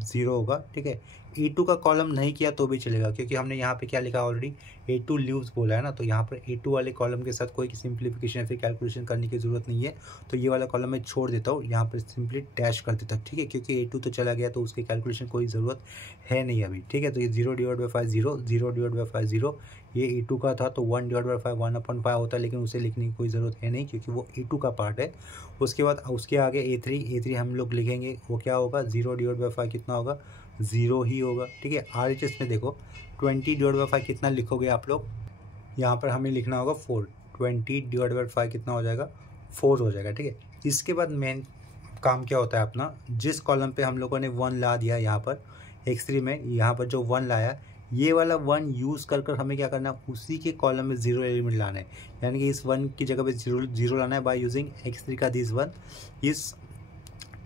0 होगा। ठीक है, A2 का कॉलम नहीं किया तो भी चलेगा, क्योंकि हमने यहाँ पे क्या लिखा ऑलरेडी, A2 लीव्स बोला है ना, तो यहाँ पर A2 वाले कॉलम के साथ कोई सिंप्लीफिकेशन या फिर कैलकुलेशन करने की ज़रूरत नहीं है। तो ये वाला कॉलम मैं छोड़ देता हूँ, यहाँ पर सिंपली डैश कर देता हूँ। ठीक है, क्योंकि A2 तो चला गया तो उसकी कैलकुलेशन कोई ज़रूरत है नहीं अभी। ठीक है, तो ये 0 / 5 0, 0 / 5 0, ये A2 का था, तो 1 / 5 1/5 होता है, लेकिन उसे लिखने की कोई ज़रूरत है नहीं क्योंकि वो A2 का पार्ट है। उसके बाद उसके आगे A3 हम लोग लिखेंगे, वो क्या होगा, 0 / 5 कितना होगा, 0 ही होगा। ठीक है, RHS में देखो 20 / 5 कितना लिखोगे आप लोग, यहाँ पर हमें लिखना होगा 4। 20 / 5 कितना हो जाएगा, 4 हो जाएगा। ठीक है, इसके बाद मेन काम क्या होता है अपना, जिस कॉलम पे हम लोगों ने 1 ला दिया, यहाँ पर x3 में यहाँ पर जो 1 लाया, ये वाला 1 यूज़ कर हमें क्या करना है, उसी के कॉलम में 0 एलिमेंट लाना है, यानी कि इस 1 की जगह पे 0 लाना है बाय यूजिंग x3 का दिस 1। इस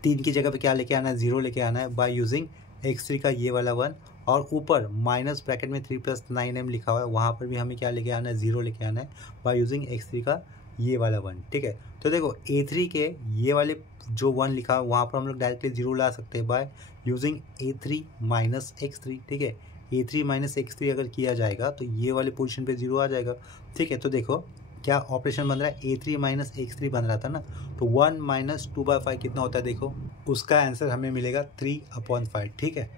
3 की जगह पे क्या लेके आना है, 0 लेके आना है बाय यूजिंग x3 का ये वाला 1। और ऊपर माइनस ब्रैकेट में 3 + 9m लिखा हुआ है, वहाँ पर भी हमें क्या लेके आना है, 0 लेके आना है बाय यूजिंग x3 का ये वाला 1। ठीक है, तो देखो A3 के ये वाले जो 1 लिखा है वहाँ पर हम लोग डायरेक्टली 0 ला सकते हैं बाय यूजिंग A3 - x3। ठीक है, A3 - x3 अगर किया जाएगा तो ये वाले पोजीशन पे 0 आ जाएगा। ठीक है, तो देखो क्या ऑपरेशन बन रहा है, A3 - x3 बन रहा था ना, तो 1 - 2/5 कितना होता है, देखो उसका आंसर हमें मिलेगा 3/5। ठीक है,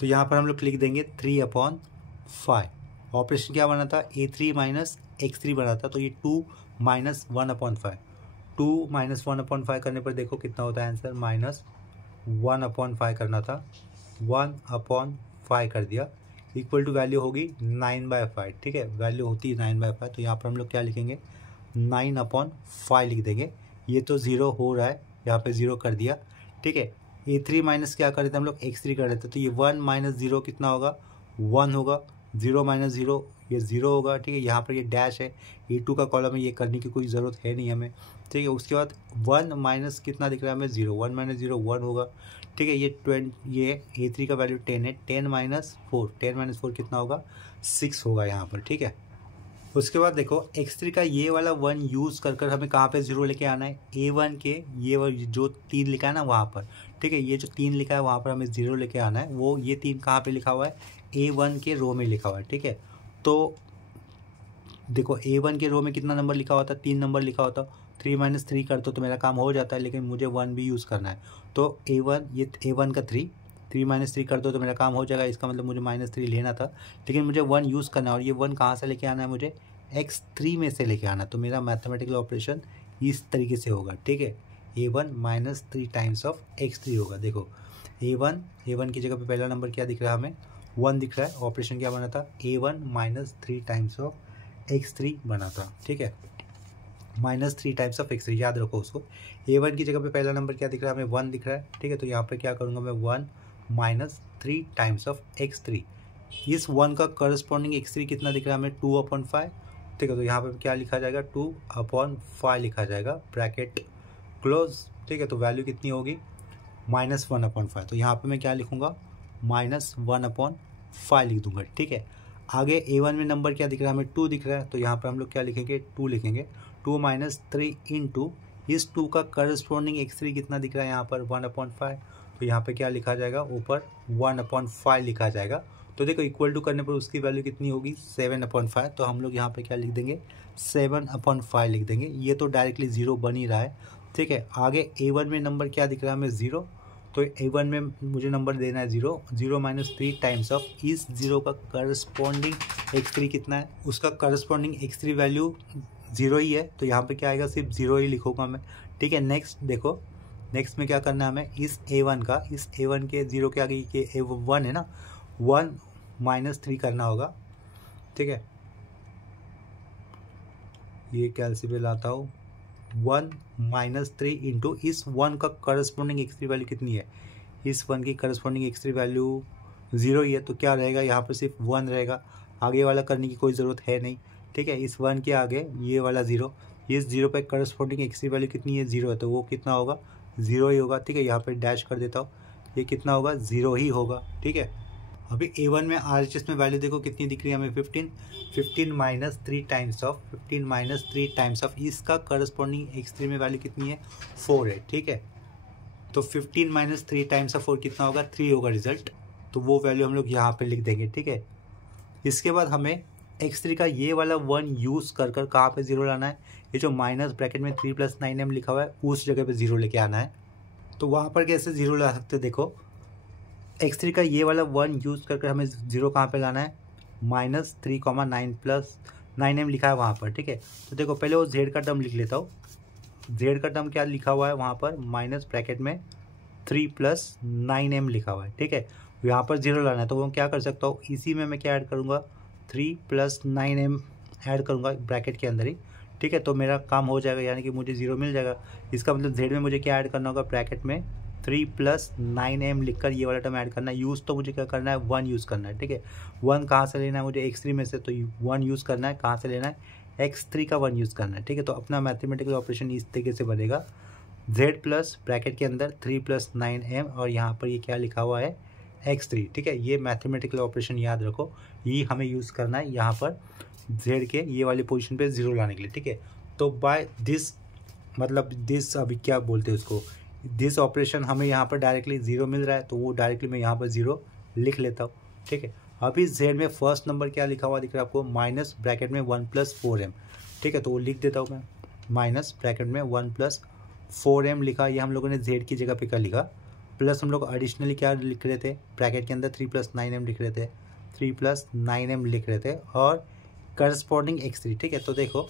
तो यहाँ पर हम लोग लिख देंगे 3/5। ऑपरेशन क्या बना था, A3 - x3 बना था, तो ये 2 - 1/5। 2 - 1/5 करने पर देखो कितना होता है आंसर, -1/5 करना था, 1/5 कर दिया, इक्वल टू वैल्यू होगी 9/5। ठीक है, वैल्यू होती है 9/5, तो यहाँ पर हम लोग क्या लिखेंगे, 9/5 लिख देंगे। ये तो 0 हो रहा है, यहाँ पे 0 कर दिया। ठीक है, A3 माइनस क्या कर रहे थे हम लोग, x3 कर रहे थे, तो ये 1 - 0 कितना होगा, 1 होगा। 0 - 0 ये 0 होगा। ठीक है, यहाँ पर ये डैश है, A2 का कॉलम है, ये करने की कोई ज़रूरत है नहीं हमें। ठीक है, उसके बाद 1 माइनस कितना दिख रहा है हमें, 0, 1 - 0 1 होगा। ठीक है, ये A3 का वैल्यू 10 है, 10 - 4, 10 - 4 कितना होगा, 6 होगा यहाँ पर। ठीक है, उसके बाद देखो x3 का ये वाला 1 यूज़ कर हमें कहाँ पे 0 लेके आना है, A1 के ये जो 3 लिखा है ना वहाँ पर। ठीक है, ये जो 3 लिखा है वहाँ पर हमें 0 लेके आना है। वो ये 3 कहाँ पे लिखा हुआ है, A1 के रो में लिखा हुआ है। ठीक है, तो देखो A1 के रो में कितना नंबर लिखा हुआ था, 3 नंबर लिखा हुआ था, 3 माइनस 3 कर दो तो मेरा काम हो जाता है, लेकिन मुझे 1 भी यूज़ करना है। तो A1, ये A1 का 3 माइनस 3 कर दो तो मेरा काम हो जाएगा। इसका मतलब मुझे -3 लेना था, लेकिन मुझे 1 यूज़ करना है, और ये 1 कहाँ से लेके आना है, मुझे x3 में से लेके आना है। तो मेरा मैथमेटिकल ऑपरेशन इस तरीके से होगा, ठीक है। A1 -3 टाइम्स ऑफ x3 होगा। देखो A1 की जगह पे पहला नंबर क्या दिख रहा है, हमें 1 दिख रहा है। ऑपरेशन क्या बना था, A1 -3 टाइम्स ऑफ x3 बना था, ठीक है। -3 टाइम्स ऑफ x3, याद रखो उसको। A1 की जगह पे पहला नंबर क्या दिख रहा है, हमें 1 दिख रहा है, ठीक है। तो यहाँ पे क्या करूँगा मैं, 1 -3 टाइम्स ऑफ x3। इस 1 का करस्पॉन्डिंग x3 कितना दिख रहा है हमें, 2/5, ठीक है। तो यहाँ पे क्या लिखा जाएगा, 2/5 लिखा जाएगा, ब्रैकेट क्लोज, ठीक है। तो वैल्यू कितनी होगी, -1/5। तो यहाँ पे मैं क्या लिखूँगा, -1/5 लिख दूंगा, ठीक है। आगे A1 में नंबर क्या दिख रहा है, हमें 2 दिख रहा है। तो यहाँ पर हम लोग क्या लिखेंगे, 2 लिखेंगे। 2 - 3 इंटू इस 2 का करस्पॉन्डिंग x3 कितना दिख रहा है यहाँ पर, 1/5। तो यहाँ पे क्या लिखा जाएगा, ऊपर 1/5 लिखा जाएगा। तो देखो इक्वल टू करने पर उसकी वैल्यू कितनी होगी, 7/5। तो हम लोग यहाँ पे क्या लिख देंगे, 7/5 लिख देंगे। ये तो डायरेक्टली 0 बन ही रहा है, ठीक है। आगे A1 में नंबर क्या दिख रहा है हमें, 0। तो A1 में मुझे नंबर देना है 0। 0 - 3 टाइम्स ऑफ इस 0 का करस्पॉन्डिंग x3 कितना है, उसका करस्पॉन्डिंग x3 वैल्यू 0 ही है। तो यहाँ पे क्या आएगा, सिर्फ 0 ही लिखूंगा मैं, ठीक है। नेक्स्ट देखो, नेक्स्ट में क्या करना है हमें, इस A1 के 0 के आगे के A1 है ना, 1 - 3 करना होगा, ठीक है। ये कैलसी लाता हूँ, 1 - 3 इंटू इस 1 का करस्पॉन्डिंग x3 वैल्यू कितनी है, इस 1 की करस्पॉन्डिंग x3 वैल्यू 0 ही है। तो क्या रहेगा, यहाँ पर सिर्फ 1 रहेगा, आगे वाला करने की कोई ज़रूरत है नहीं, ठीक है। इस 1 के आगे ये वाला 0, इस 0 पे करस्पॉन्डिंग x3 वैल्यू कितनी है, 0 है। तो वो कितना होगा, 0 ही होगा, ठीक है। यहाँ पे डैश कर देता हूँ, ये कितना होगा, 0 ही होगा, ठीक है। अभी A1 में RHS में वैल्यू देखो कितनी दिख रही है हमें, 15 - 3 टाइम्स ऑफ इसका करस्पॉन्डिंग x3 में वैल्यू कितनी है, 4 है, ठीक है। तो 15 - 3 टाइम्स ऑफ 4 कितना होगा, 3 होगा रिजल्ट। तो वो वैल्यू हम लोग यहाँ पे लिख देंगे, ठीक है। इसके बाद हमें x3 का ये वाला 1 यूज़ कर कहाँ पे 0 लाना है, ये जो माइनस ब्रैकेट में 3 + 9m लिखा हुआ है उस जगह पे 0 लेके आना है। तो वहाँ पर कैसे 0 ला सकते, देखो x3 का ये वाला 1 यूज़ करके हमें 0 कहाँ पे लाना है, -3, 9 + 9m लिखा है वहाँ पर, ठीक है। तो देखो पहले वो z का टर्म लिख लेता हूँ। z का टर्म क्या लिखा हुआ है वहाँ पर, माइनस ब्रैकेट में 3 + 9m लिखा हुआ है, ठीक है। यहाँ पर 0 लाना है, तो वो क्या कर सकता हूँ, इसी में मैं क्या ऐड करूँगा, 3 + 9m ऐड करूँगा ब्रैकेट के अंदर ही, ठीक है। तो मेरा काम हो जाएगा, यानी कि मुझे 0 मिल जाएगा। इसका मतलब z में मुझे क्या ऐड करना होगा, ब्रैकेट में 3 + 9m लिखकर ये वाला टर्म ऐड करना है। यूज़ तो मुझे क्या करना है, 1 यूज़ करना है, ठीक है। 1 कहाँ से लेना है मुझे, x3 में से, तो 1 यूज़ करना है, कहाँ से लेना है, x3 का 1 यूज़ करना है, ठीक है। तो अपना मैथमेटिकल ऑपरेशन इस तरीके से बनेगा, z प्लस ब्रैकेट के अंदर 3 + 9m, और यहाँ पर ये क्या लिखा हुआ है, x3, ठीक है। ये मैथमेटिकल ऑपरेशन याद रखो, ये हमें यूज़ करना है यहाँ पर z के ये वाली पोजीशन पे 0 लाने के लिए, ठीक है। तो बाय दिस, मतलब दिस, अभी क्या बोलते हैं उसको, दिस ऑपरेशन हमें यहाँ पर डायरेक्टली 0 मिल रहा है, तो वो डायरेक्टली मैं यहाँ पर 0 लिख लेता हूँ, ठीक है। अभी z में फर्स्ट नंबर क्या लिखा हुआ दिख रहा है आपको, माइनस ब्रैकेट में 1 + 4m, ठीक है। तो वो लिख देता हूँ मैं, माइनस ब्रैकेट में 1 + 4m लिखा। ये हम लोगों ने z की जगह पे क्या लिखा, प्लस हम लोग एडिशनली क्या लिख रहे थे, ब्रैकेट के अंदर 3 + 9m लिख रहे थे, 3 + 9m लिख रहे थे, और करस्पॉन्डिंग x3, ठीक है। तो देखो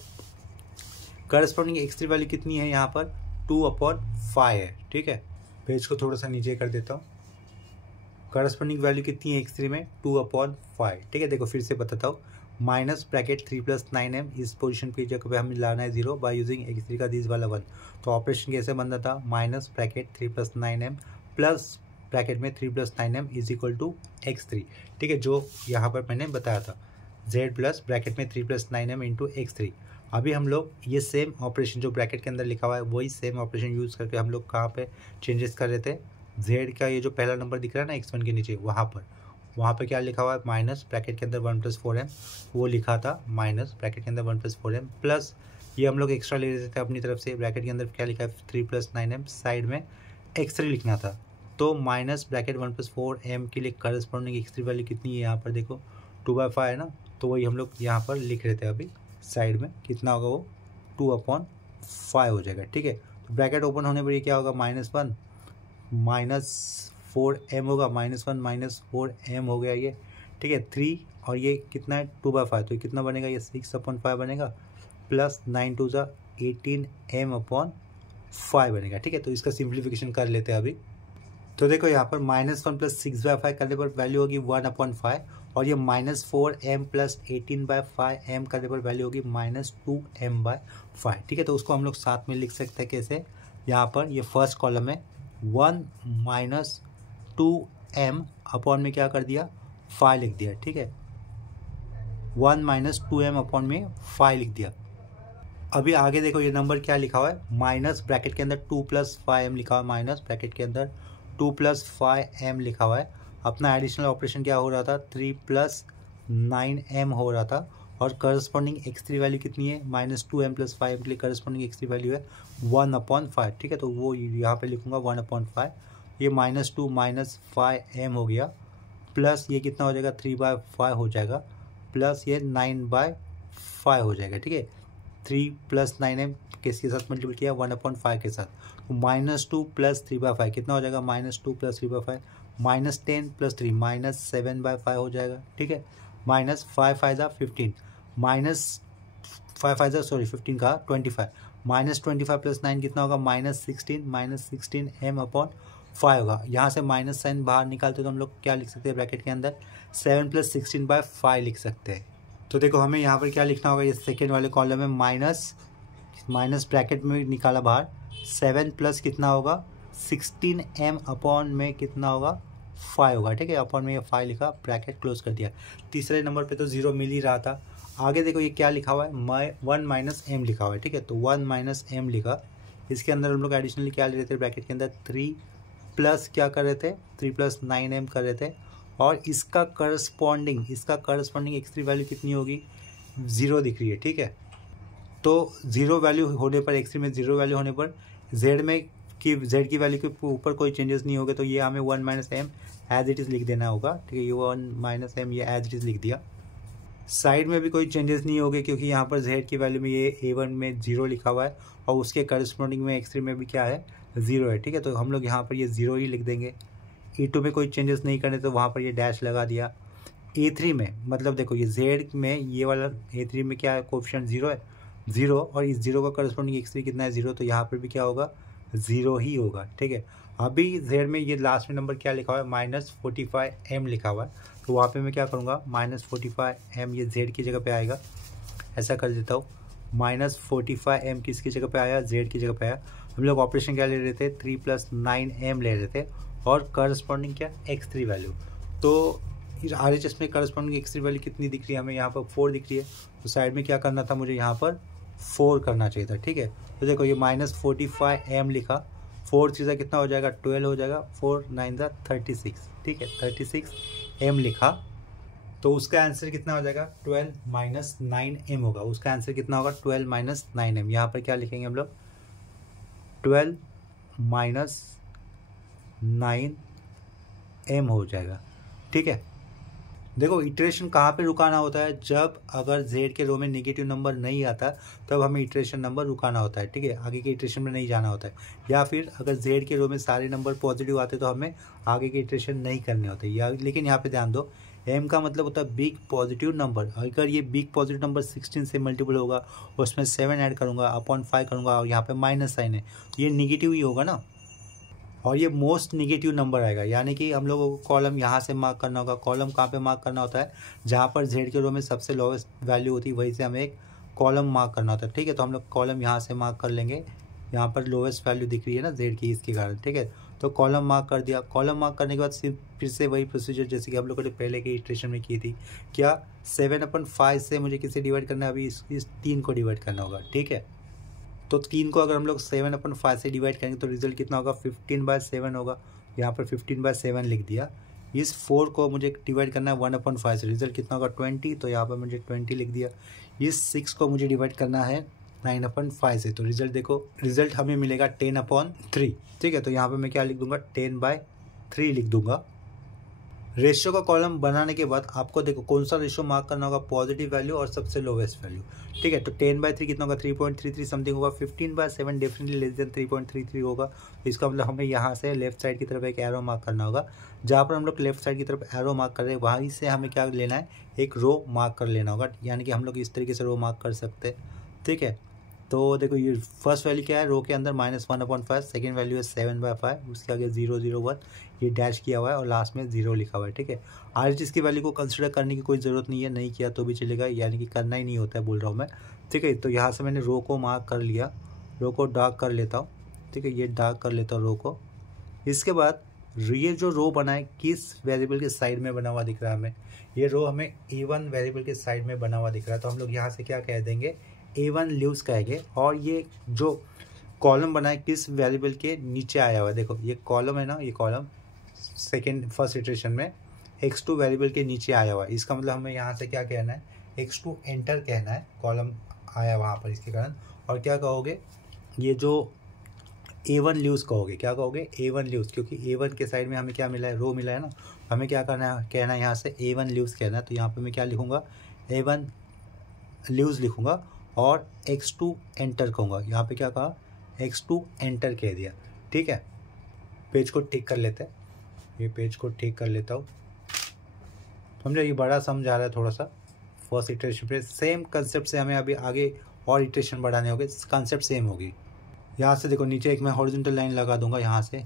करस्पॉन्डिंग x3 वैल्यू कितनी है यहाँ पर, 2/5 है, ठीक है। पेज को थोड़ा सा नीचे कर देता हूँ। करस्पॉन्डिंग वैल्यू कितनी है x3 में, 2/5, ठीक है। देखो फिर से बताता हूँ, माइनस ब्रैकेट 3 + 9m, इस पोजीशन की जगह पे हमें लाना है 0 बाय यूजिंग x3 का दिस वाला 1। तो ऑपरेशन कैसे बनता था, minus bracket 3 + 9m plus bracket में 3 + 9m is equal to x3, ठीक है, जो यहाँ पर मैंने बताया था, z प्लस ब्रैकेट में 3 + 9m इंटू x3। अभी हम लोग ये सेम ऑपरेशन जो ब्रैकेट के अंदर लिखा हुआ है वही सेम ऑपरेशन यूज़ करके हम लोग कहाँ पे चेंजेस कर रहे थे, z का ये जो पहला नंबर दिख रहा है ना x1 के नीचे, वहाँ पर क्या लिखा हुआ है, माइनस ब्रैकेट के अंदर 1 + 4m, वो लिखा था माइनस ब्रैकेट के अंदर 1 + 4m, प्लस ये हम लोग एक्स्ट्रा ले रहे थे अपनी तरफ से, ब्रैकेट के अंदर क्या लिखा है, 3 + 9m, साइड में x3 लिखना था। तो माइनस ब्रैकेट 1 + 4m के लिए करस्पॉन्डिंग x3 वैल्यू कितनी है यहाँ पर देखो, 2/5 है ना। तो वही हम लोग यहाँ पर लिख रहे थे अभी साइड में, कितना होगा वो, 2/5 5 हो जाएगा। ठीक है, तो ब्रैकेट ओपन होने पर ये क्या होगा, -1 -4m होगा, -1 -4m हो गया ये। ठीक है, 3 और ये कितना है 2/5, तो ये कितना बनेगा, ये 6/5 बनेगा, प्लस 9 2 18m/5 बनेगा। ठीक है, तो इसका सिंप्लीफिकेशन कर लेते हैं अभी। तो देखो यहाँ पर -1 + 6/5 करने पर वैल्यू होगी 1/5, और ये -4m + 18/5m करने पर वैल्यू होगी -2m/5। ठीक है, तो उसको हम लोग साथ में लिख सकते हैं कैसे, यहाँ पर ये फर्स्ट कॉलम में 1 - 2m अपॉन में क्या कर दिया 5 लिख दिया। ठीक है, 1 - 2m अपॉन में 5 लिख दिया। अभी आगे देखो ये नंबर क्या लिखा हुआ है, माइनस ब्रैकेट के अंदर 2 + 5m लिखा हुआ है, माइनस ब्रैकेट के अंदर 2 + 5m लिखा हुआ है। अपना एडिशनल ऑपरेशन क्या हो रहा था, 3 + 9m हो रहा था, और करस्पॉन्डिंग x3 वैल्यू कितनी है, -2m + 5m के लिए करस्पॉन्डिंग x3 वैल्यू है 1/5। ठीक है, तो वो यहाँ पे लिखूंगा 1/5, ये -2 - 5m हो गया, प्लस ये कितना हो जाएगा 3/5 हो जाएगा, प्लस ये 9/5 हो जाएगा। ठीक है, 3 + 9m किसके साथ मल्टीपल किया, 1/5 के साथ, तो -2 + 3/5 कितना हो जाएगा, -2 + 3/5, -10 + 3 -7/5 हो जाएगा। ठीक है, -5 × 15 -15 का 25, -25 + 9 कितना होगा, -16m/5 होगा। यहाँ से माइनस साइन बाहर निकालते तो हम लोग क्या लिख सकते हैं, ब्रैकेट के अंदर 7 + 16/5 लिख सकते हैं। तो देखो हमें यहाँ पर क्या लिखना होगा, ये सेकेंड वाले कॉलम में माइनस ब्रैकेट में निकाला बाहर, 7 प्लस कितना होगा 16m अपॉन में कितना होगा 5 होगा। ठीक है, अपॉन में ये 5 लिखा, ब्रैकेट क्लोज कर दिया। तीसरे नंबर पे तो 0 मिल ही रहा था। आगे देखो ये क्या लिखा हुआ है, 1 - m लिखा हुआ है। ठीक है, तो 1 - m लिखा, इसके अंदर हम लोग एडिशनली क्या ले रहे थे, ब्रैकेट के अंदर 3 प्लस क्या कर रहे थे, 3 + 9m कर रहे थे, और इसका करस्पॉन्डिंग x3 वैल्यू कितनी होगी, 0 दिख रही है। ठीक है, तो 0 वैल्यू होने पर, x3 में 0 वैल्यू होने पर z की वैल्यू के ऊपर कोई चेंजेस नहीं होंगे, तो ये हमें 1 - m एज इट इज़ लिख देना होगा। ठीक है, ये 1 - m ये एज इट इज़ लिख दिया। साइड में भी कोई चेंजेस नहीं होंगे, क्योंकि यहाँ पर z की वैल्यू में ये a1 में 0 लिखा हुआ है, और उसके करस्पॉन्डिंग में x3 में भी क्या है 0 है। ठीक है, तो हम लोग यहाँ पर ये 0 ही लिख देंगे। e2 में कोई चेंजेस नहीं करने, तो वहाँ पर ये डैश लगा दिया। a3 में मतलब देखो ये z में ये वाला a3 में क्या है, कोएफिशिएंट 0 है, 0, और इस 0 का करस्पॉन्डिंग x3 कितना है 0, तो यहाँ पर भी क्या होगा 0 ही होगा। ठीक है, अभी z में ये लास्ट में नंबर क्या लिखा हुआ है, -45m लिखा हुआ है, तो वहाँ पे मैं क्या करूँगा, -45m ये z की जगह पे आएगा, ऐसा कर देता हूँ, -45m किसकी जगह पे आया, z की जगह पे आया। हम लोग ऑपरेशन क्या ले रहे थे, 3 + 9m ले रहे थे, और करस्पॉन्डिंग क्या x3 वैल्यू, तो RHS में करस्पॉन्डिंग x3 वैल्यू कितनी दिख रही है हमें, यहाँ पर 4 दिख रही है, तो साइड में क्या करना था, मुझे यहाँ पर 4 करना चाहिए था। ठीक है, तो देखो ये -45m लिखा, 4 चीज़ा कितना हो जाएगा 12 हो जाएगा, 4 9 36। ठीक है, 36m लिखा, तो उसका आंसर कितना हो जाएगा 12 - 9m होगा। उसका आंसर कितना होगा 12 - 9m। यहाँ पर क्या लिखेंगे हम लोग, 12 - 9m हो जाएगा। ठीक है, देखो इटरेशन कहाँ पे रुकाना होता है, जब अगर z के रो में नेगेटिव नंबर नहीं आता तब हमें इटरेशन नंबर रुकाना होता है। ठीक है, आगे के इटरेशन में नहीं जाना होता है, या फिर अगर z के रो में सारे नंबर पॉजिटिव आते तो हमें आगे के इटरेशन नहीं करने होते। या लेकिन यहाँ पे ध्यान दो, m का मतलब होता है बिग पॉजिटिव नंबर। अगर ये बिग पॉजिटिव नंबर 16 से मल्टीपल होगा, उसमें 7 ऐड करूँगा, अपॉन 5 करूँगा, और यहाँ पे माइनस साइन है, तो ये निगेटिव ही होगा ना, और ये मोस्ट निगेटिव नंबर आएगा। यानी कि हम लोगों को कॉलम यहाँ से मार्क करना होगा। कॉलम कहाँ पे मार्क करना होता है, जहाँ पर z के रो में सबसे लोवेस्ट वैल्यू होती है, वहीं से हमें एक कॉलम मार्क करना होता है। ठीक है, तो हम लोग कॉलम यहाँ से मार्क कर लेंगे, यहाँ पर लोवेस्ट वैल्यू दिख रही है ना z की, इसके कारण। ठीक है, तो कॉलम मार्क कर दिया। कॉलम मार्क करने के बाद फिर से वही प्रोसीजर जैसे कि हम लोगों ने पहले के इटरेशन में की थी, क्या 7/5 से मुझे किसे डिवाइड करना है, अभी इस 3 को डिवाइड करना होगा। ठीक है, तो 3 को अगर हम लोग 7/5 से डिवाइड करेंगे तो रिजल्ट कितना होगा 15/7 होगा। यहाँ पर 15/7 लिख दिया। इस 4 को मुझे डिवाइड करना है 1/5 से, रिजल्ट कितना होगा 20, तो यहाँ पर मुझे 20 लिख दिया। इस 6 को मुझे डिवाइड करना है 9/5 से, तो रिजल्ट देखो, रिजल्ट हमें मिलेगा 10/3। ठीक है, तो यहाँ पर मैं क्या लिख दूंगा 10/3 लिख दूंगा। रेशियो का कॉलम बनाने के बाद आपको देखो कौन सा रेशियो मार्क करना होगा, पॉजिटिव वैल्यू और सबसे लोवेस्ट वैल्यू। ठीक है, तो 10/3 कितना होगा, 3.33 समथिंग होगा। 15/7 डेफिनेटली लेस देन 3.33 होगा। इसका मतलब हमें यहाँ से लेफ्ट साइड की तरफ एक एरो मार्क करना होगा। जहाँ पर हम लोग लेफ्ट साइड की तरफ एरो मार्क कर रहे हैं वहीं से हमें क्या लेना है, एक रो मार्क कर लेना होगा। यानी कि हम लोग इस तरीके से रो मार्क कर सकते हैं। ठीक है, तो देखो ये फर्स्ट वैल्यू क्या है, रो के अंदर -1/5, सेकेंड वैल्यू है 7/5, उसके आगे 0 0 1 ये डैश किया हुआ है और लास्ट में 0 लिखा हुआ है। ठीक है, RHS की वैल्यू को कंसिडर करने की कोई ज़रूरत नहीं है, नहीं किया तो भी चलेगा, यानी कि करना ही नहीं होता है बोल रहा हूँ मैं। ठीक है, तो यहाँ से मैंने रो को मार्क कर लिया, रो को डार्क कर लेता हूँ। ठीक है, ये डार्क कर लेता हूँ रो को। इसके बाद ये जो रो बना है किस वेरिएबल के साइड में बना हुआ दिख रहा है हमें, ये रो हमें A1 वेरिएबल के साइड में बना हुआ दिख रहा है। तो हम लोग यहाँ से क्या कह देंगे, A1 लीव्स कहेंगे। और ये जो कॉलम बना है किस वेरिएबल के नीचे आया हुआ है, देखो ये कॉलम है ना, ये कॉलम फर्स्ट इटरेशन में x2 वेरिएबल के नीचे आया हुआ है। इसका मतलब हमें यहाँ से क्या कहना है, x2 एंटर कहना है, कॉलम आया वहाँ पर इसके कारण। और क्या कहोगे, ये जो A1 लीव्स कहोगे, क्या कहोगे, A1 लीव्स, क्योंकि A1 के साइड में हमें क्या मिला है, रो मिला है ना। हमें क्या करना है, कहना है यहाँ से A1 लीव्स कहना है। तो यहाँ पर मैं क्या लिखूँगा, A1 लीव्स लिखूँगा और x2 एंटर कहूँगा। यहाँ पे क्या कहा, x2 एंटर कह दिया। ठीक है, पेज को ठीक कर लेते हैं, ये पेज को ठीक कर लेता हूँ। समझो ये बड़ा समझ आ रहा है थोड़ा सा। फर्स्ट इटरेशन पे सेम कंसेप्ट से हमें अभी आगे और इटरेशन बढ़ाने होंगे, कंसेप्ट सेम होगी। यहाँ से देखो नीचे एक मैं हॉरिजॉन्टल लाइन लगा दूंगा यहाँ से।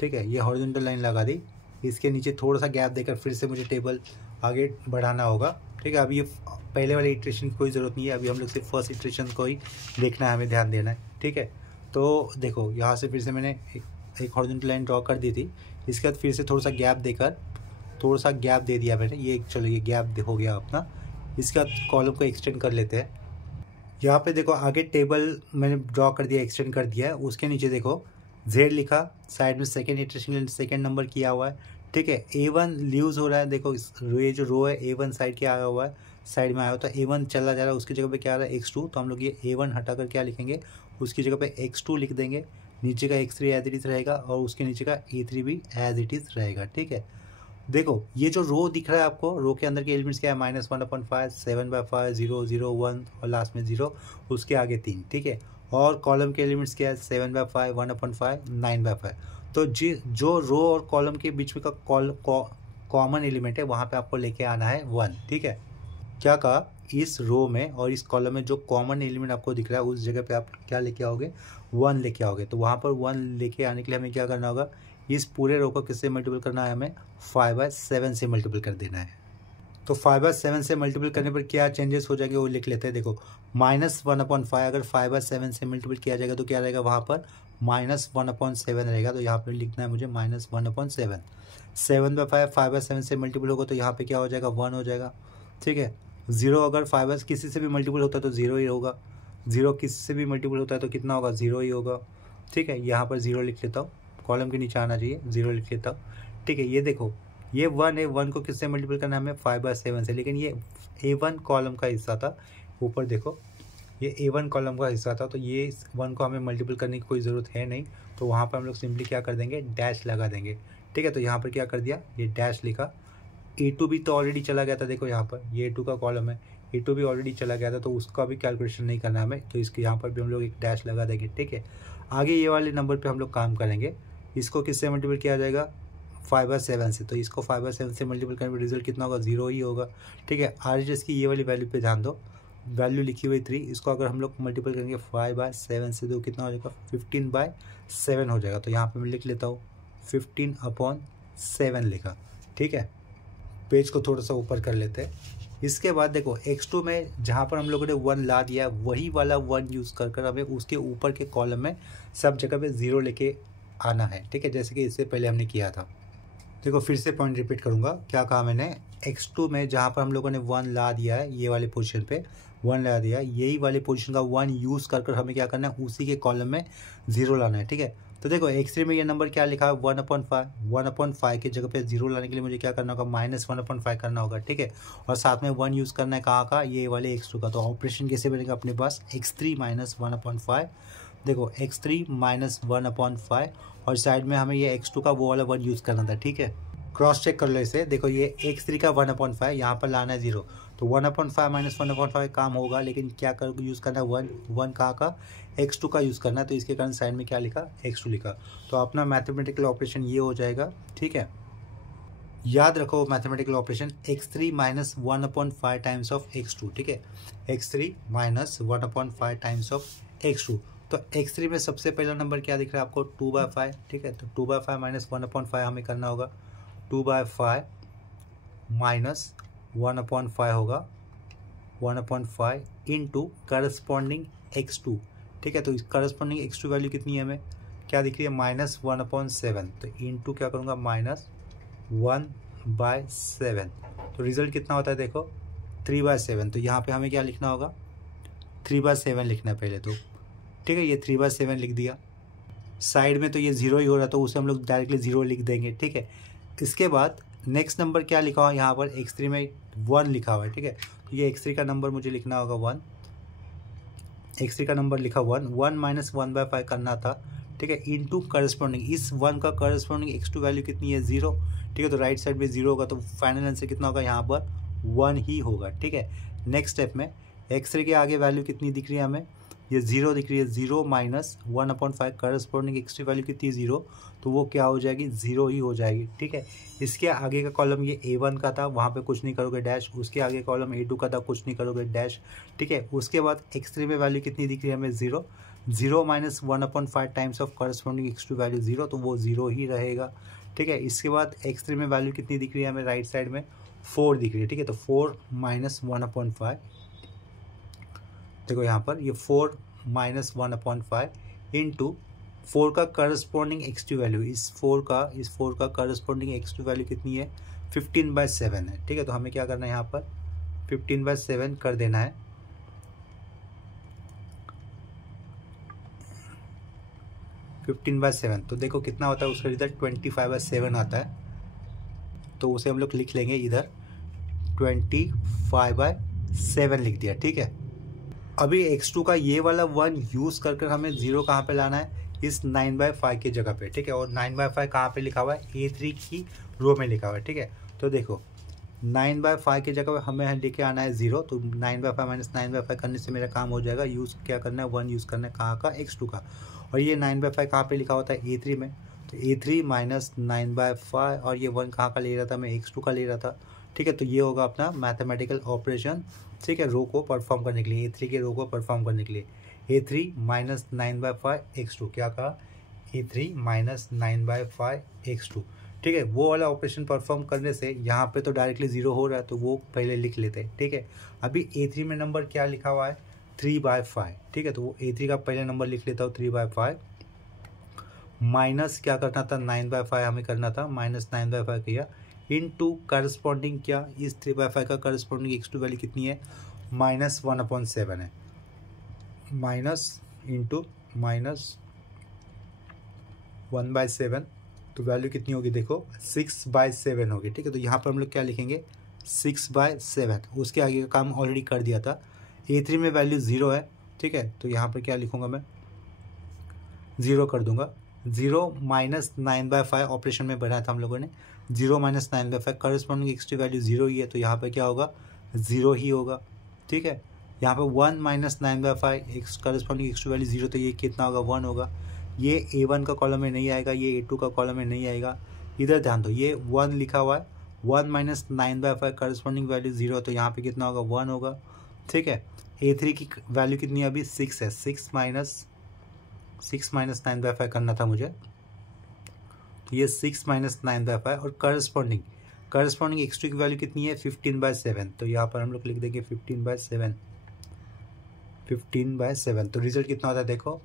ठीक है, ये हॉरिजॉन्टल लाइन लगा दी, इसके नीचे थोड़ा सा गैप देकर फिर से मुझे टेबल आगे बढ़ाना होगा। ठीक है, अभी ये पहले वाले इटरेशन की कोई ज़रूरत नहीं है, अभी हम लोग सिर्फ फर्स्ट इटरेशन को ही देखना है, हमें ध्यान देना है। ठीक है, तो देखो यहाँ से फिर से मैंने एक हॉरिजॉन्टल लाइन ड्रॉ कर दी थी। इसके बाद फिर से थोड़ा सा गैप देकर, थोड़ा सा गैप दे दिया मैंने, ये चलो ये गैप हो गया अपना। इसके बाद कॉलम को एक्सटेंड कर लेते हैं। यहाँ पे देखो आगे टेबल मैंने ड्रॉ कर दिया, एक्सटेंड कर दिया है। उसके नीचे देखो Z लिखा, साइड में सेकेंड इटरेशन सेकेंड नंबर किया हुआ है। ठीक है, A1 लीव्स हो रहा है, देखो ये जो रो है A1 साइड के आया हुआ है, साइड में आया हुआ, तो A1 चला जा रहा है, उसकी जगह पे क्या आ रहा है, x2। तो हम लोग ये A1 हटाकर क्या लिखेंगे, उसकी जगह पे x2 लिख देंगे। नीचे का x3 एज इट इज़ रहेगा और उसके नीचे का E3 भी एज इट इज़ रहेगा। ठीक है, देखो ये जो रो दिख रहा है आपको, रो के अंदर के एलिमेंट्स क्या है, -1/5, 7/5, 0 0 1 और लास्ट में 0, उसके आगे 3। ठीक है, और कॉलम के एलिमेंट्स क्या है, 7/5, 1/5, 9/5। तो जो रो और कॉलम के बीच में का कॉमन एलिमेंट है वहाँ पे आपको लेके आना है 1। ठीक है, क्या कहा, इस रो में और इस कॉलम में जो कॉमन एलिमेंट आपको दिख रहा है उस जगह पे आप क्या लेके आओगे, 1 लेके आओगे। तो वहाँ पर 1 लेके आने के लिए हमें क्या करना होगा, इस पूरे रो को किससे मल्टीपल करना है, हमें 5/7 से मल्टीपल कर देना है। तो 5/7 से मल्टीपल करने पर क्या चेंजेस हो जाएंगे वो लिख लेते हैं। देखो -1/5 अगर 5/7 से मल्टीपल किया जाएगा तो क्या रहेगा, वहाँ पर -1/7 रहेगा। तो यहाँ पे लिखना है मुझे -1/7। 7/5 5/7 से मल्टीपल होगा तो यहाँ पे क्या हो जाएगा, 1 हो जाएगा। ठीक है, 0 अगर 5 किसी से भी मल्टीपल होता है तो 0 ही होगा। 0 किसी से भी मल्टीपल होता है तो कितना होगा, 0 ही होगा। ठीक है, यहाँ पर 0 लिख लेता हूँ, कॉलम के नीचे आना चाहिए, 0 लिख लेता हूँ। ठीक है, ये देखो ये 1 है, 1 को किससे मल्टीपल करना है हमें, 5/7 से। लेकिन ये A1 कॉलम का हिस्सा था, ऊपर देखो ये A1 कॉलम का हिस्सा था, तो ये 1 को हमें मल्टीपल करने की कोई ज़रूरत है नहीं। तो वहाँ पर हम लोग सिंपली क्या कर देंगे, डैश लगा देंगे। ठीक है, तो यहाँ पर क्या कर दिया, ये डैश लिखा। A2 भी तो ऑलरेडी चला गया था, देखो यहाँ पर ये A2 का कॉलम है, A2 भी ऑलरेडी चला गया था, तो उसका भी कैलकुलेशन नहीं करना हमें, तो इसके यहाँ पर भी हम लोग एक डैश लगा देंगे। ठीक है, आगे ये वाले नंबर पे हम लोग काम करेंगे। इसको किससे मल्टीपल किया जाएगा, 5/7 से। तो इसको 5/7 से मल्टीपल करने पर रिजल्ट कितना होगा, 0 ही होगा। ठीक है, RHS की ये वाली वैल्यू पे ध्यान दो, वैल्यू लिखी हुई 3, इसको अगर हम लोग मल्टीपल करेंगे 5/7 से तो कितना हो जाएगा, 15/7 हो जाएगा। तो यहाँ पे मैं लिख लेता हूँ 15/7 लिखा। ठीक है, पेज को थोड़ा सा ऊपर कर लेते हैं। इसके बाद देखो x2 में जहाँ पर हम लोगों ने 1 ला दिया है वही वाला 1 यूज़ कर हमें उसके ऊपर के कॉलम में सब जगह पे 0 लेके आना है। ठीक है, जैसे कि इससे पहले हमने किया था। देखो फिर से पॉइंट रिपीट करूँगा, क्या कहा मैंने, x2 में जहाँ पर हम लोगों ने 1 ला दिया है, ये वाले पोजीशन पे 1 ला दिया, यही वाले पोजीशन का 1 यूज़ कर हमें क्या करना है, उसी के कॉलम में 0 लाना है। ठीक है, तो देखो x3 में ये नंबर क्या लिखा है, 1/5। 1/5 की जगह पे 0 लाने के लिए मुझे क्या करना होगा, -1/5 करना होगा। ठीक है, और साथ में 1 यूज़ करना है कहाँ का, ये वाले x2 का। तो ऑपरेशन कैसे बनेगा अपने पास, x3 - 1/5 देखो x3 माइनस 1/5 और साइड में हमें ये x2 का वो वाला 1 यूज़ करना था, ठीक है। क्रॉस चेक कर लो इसे, देखो ये x3 का 1/5 यहाँ पर लाना है 0, तो 1/5 माइनस 1/5 काम होगा, लेकिन क्या कर यूज़ करना है 1 कहाँ का, x2 का यूज़ करना है, तो इसके कारण साइड में क्या लिखा, x2 लिखा। तो अपना मैथमेटिकल ऑपरेशन ये हो जाएगा, ठीक है। याद रखो mathematical operation x3 minus 1/5 times of x2, ठीक है। x3 minus 1/5 times of x2, तो x3 में सबसे पहला नंबर क्या दिख रहा है आपको, 2/5, ठीक है। तो 2/5 माइनस 1/5 हमें करना होगा, 2/5 माइनस 1/5 होगा 1/5 इंटू करस्पॉन्डिंग x2, ठीक है। तो इस करस्पॉन्डिंग x2 वैल्यू कितनी है, हमें क्या दिख रही है, -1/7, तो इंटू क्या करूँगा, -1/7, तो रिजल्ट कितना होता है देखो 3/7। तो यहाँ पे हमें क्या लिखना होगा, 3/7 लिखना है पहले तो, ठीक है। ये 3/7 लिख दिया, साइड में तो ये 0 ही हो रहा है, तो उसे हम लोग डायरेक्टली 0 लिख देंगे, ठीक है। इसके बाद नेक्स्ट नंबर क्या लिखा हुआ है यहाँ पर, x3 में 1 लिखा हुआ है, ठीक है। तो ये x3 का नंबर मुझे लिखना होगा 1, x3 का नंबर लिखा 1 माइनस 1/5 करना था, ठीक है, इंटू करस्पॉन्डिंग, इस 1 का करस्पॉन्डिंग x2 वैल्यू कितनी है, 0, ठीक है। तो राइट साइड में 0 होगा, तो फाइनल आंसर कितना होगा, यहाँ पर 1 ही होगा, ठीक है। नेक्स्ट स्टेप में x3 के आगे वैल्यू कितनी दिख रही है हमें, ये 0 दिख रही है, 0 माइनस 1/5 करस्पॉन्डिंग x3 वैल्यू कितनी, 0, तो वो क्या हो जाएगी, 0 ही हो जाएगी, ठीक है। इसके आगे का कॉलम ये a1 का था, वहाँ पे कुछ नहीं करोगे डैश, उसके आगे कॉलम a2 का था, कुछ नहीं करोगे डैश, ठीक है। उसके बाद x3 में वैल्यू कितनी दिख रही है हमें, 0, 0 minus 1/5 times of corresponding x2 value 0, तो वो 0 ही रहेगा, ठीक है। इसके बाद x3 में वैल्यू कितनी दिख रही है हमें, राइट साइड में 4 दिख रही है, ठीक है। तो 4 माइनस 1/5, देखो यहाँ पर ये 4 माइनस 1/5 इंटू 4 का करस्पॉन्डिंग x2 वैल्यू, इस 4 का करस्पॉन्डिंग x2 वैल्यू कितनी है, 15/7 है, ठीक है। तो हमें क्या करना है यहाँ पर 15/7 कर देना है, 15/7, तो देखो कितना होता है उसका रिजल्ट 25/7 आता है, तो उसे हम लोग लिख लेंगे इधर 25/7 लिख दिया, ठीक है। अभी x2 का ये वाला 1 यूज़ कर हमें 0 कहाँ पे लाना है, इस 9/5 की जगह पे, ठीक है। और 9/5 कहाँ पे लिखा हुआ है, a3 की रो में लिखा हुआ है, ठीक है। तो देखो 9/5 की जगह पे हमें लेके आना है 0, तो 9/5 माइनस 9/5 करने से मेरा काम हो जाएगा, यूज़ क्या करना है 1 यूज़ करना है, कहाँ का, x2 का। और ये 9/5 कहाँ पे लिखा होता है, a3 में, तो a3 माइनस 9/5, और ये 1 कहाँ का ले रहा था, मैं x2 का ले रहा था, ठीक है। तो ये होगा अपना मैथमेटिकल ऑपरेशन, ठीक है, रो को परफॉर्म करने के लिए, a3 के रो को परफॉर्म करने के लिए, a3 माइनस 9/5 x2, क्या कहा, a3 माइनस 9/5 x2, ठीक है। वो वाला ऑपरेशन परफॉर्म करने से यहाँ पे तो डायरेक्टली 0 हो रहा है, तो वो पहले लिख लेते हैं, ठीक है। अभी a3 में नंबर क्या लिखा हुआ है, 3/5, ठीक है। तो वो a3 का पहले नंबर लिख लेता हूँ 3/5, माइनस क्या करना था, 9/5 हमें करना था, माइनस 9/5 किया, इनटू करस्पॉन्डिंग क्या, इस 3/5 का करस्पॉन्डिंग x2 वैल्यू कितनी है, -1/7 है, माइनस इंटू माइनस 1/7, तो वैल्यू कितनी होगी देखो 6/7 होगी, ठीक है। तो यहाँ पर हम लोग क्या लिखेंगे 6/7, उसके आगे का काम ऑलरेडी कर दिया था। a3 में वैल्यू 0 है, ठीक है। तो यहाँ पर क्या लिखूँगा मैं 0 कर दूंगा, 0 माइनस 9/5 ऑपरेशन में बनाया था हम लोगों ने, 0 माइनस 9/5 करस्पॉन्डिंग x2 वैल्यू 0 ही है, तो यहाँ पे क्या होगा 0 ही होगा, ठीक है। यहाँ पे 1 माइनस 9/5 करस्पॉन्डिंग x2 वैल्यू 0, तो ये कितना होगा 1 होगा। ये a1 का कॉलम में नहीं आएगा, ये a2 का कॉलम में नहीं आएगा, इधर ध्यान दो, ये 1 लिखा हुआ है, 1 माइनस 9/5 करस्पॉन्डिंग वैल्यू 0, तो यहाँ पे कितना होगा 1 होगा, ठीक है। a3 की वैल्यू कितनी है अभी 6 है, 6 माइनस 9/5 करना था मुझे, तो ये 6 माइनस 9/5, और करस्पॉन्डिंग x2 की वैल्यू कितनी है 15/7, तो यहाँ पर हम लोग लिख देंगे 15/7, तो रिजल्ट कितना होता है देखो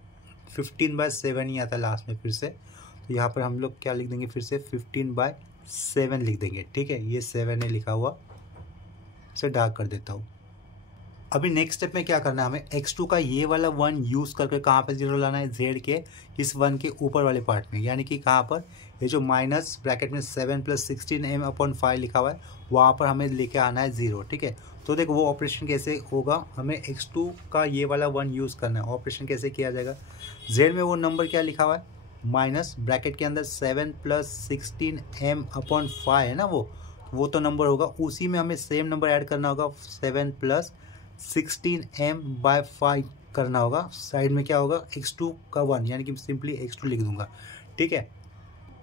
15/7 ही आता है लास्ट में फिर से, तो यहाँ पर हम लोग क्या लिख देंगे फिर से 15/7 लिख देंगे, ठीक है। ये 7 है लिखा हुआ, इसे डार्क कर देता हूँ। अभी नेक्स्ट स्टेप में क्या करना है हमें, x2 का ये वाला 1 यूज़ करके कहाँ पे 0 लाना है, z के इस 1 के ऊपर वाले पार्ट में, यानी कि कहाँ पर, ये जो माइनस ब्रैकेट में 7 + 16 m/5 लिखा हुआ है, वहाँ पर हमें लेके आना है 0, ठीक है। तो देखो वो ऑपरेशन कैसे होगा, हमें x2 का ये वाला 1 यूज़ करना है, ऑपरेशन कैसे किया जाएगा, जेड में वो नंबर क्या लिखा हुआ है, माइनस ब्रैकेट के अंदर 7 + 16m/5 है ना, वो तो नंबर होगा, उसी में हमें सेम नंबर ऐड करना होगा, 7 + 16m/5 करना होगा। साइड में क्या होगा, x2 का 1, यानी कि सिंपली x2 लिख दूंगा। ठीक है,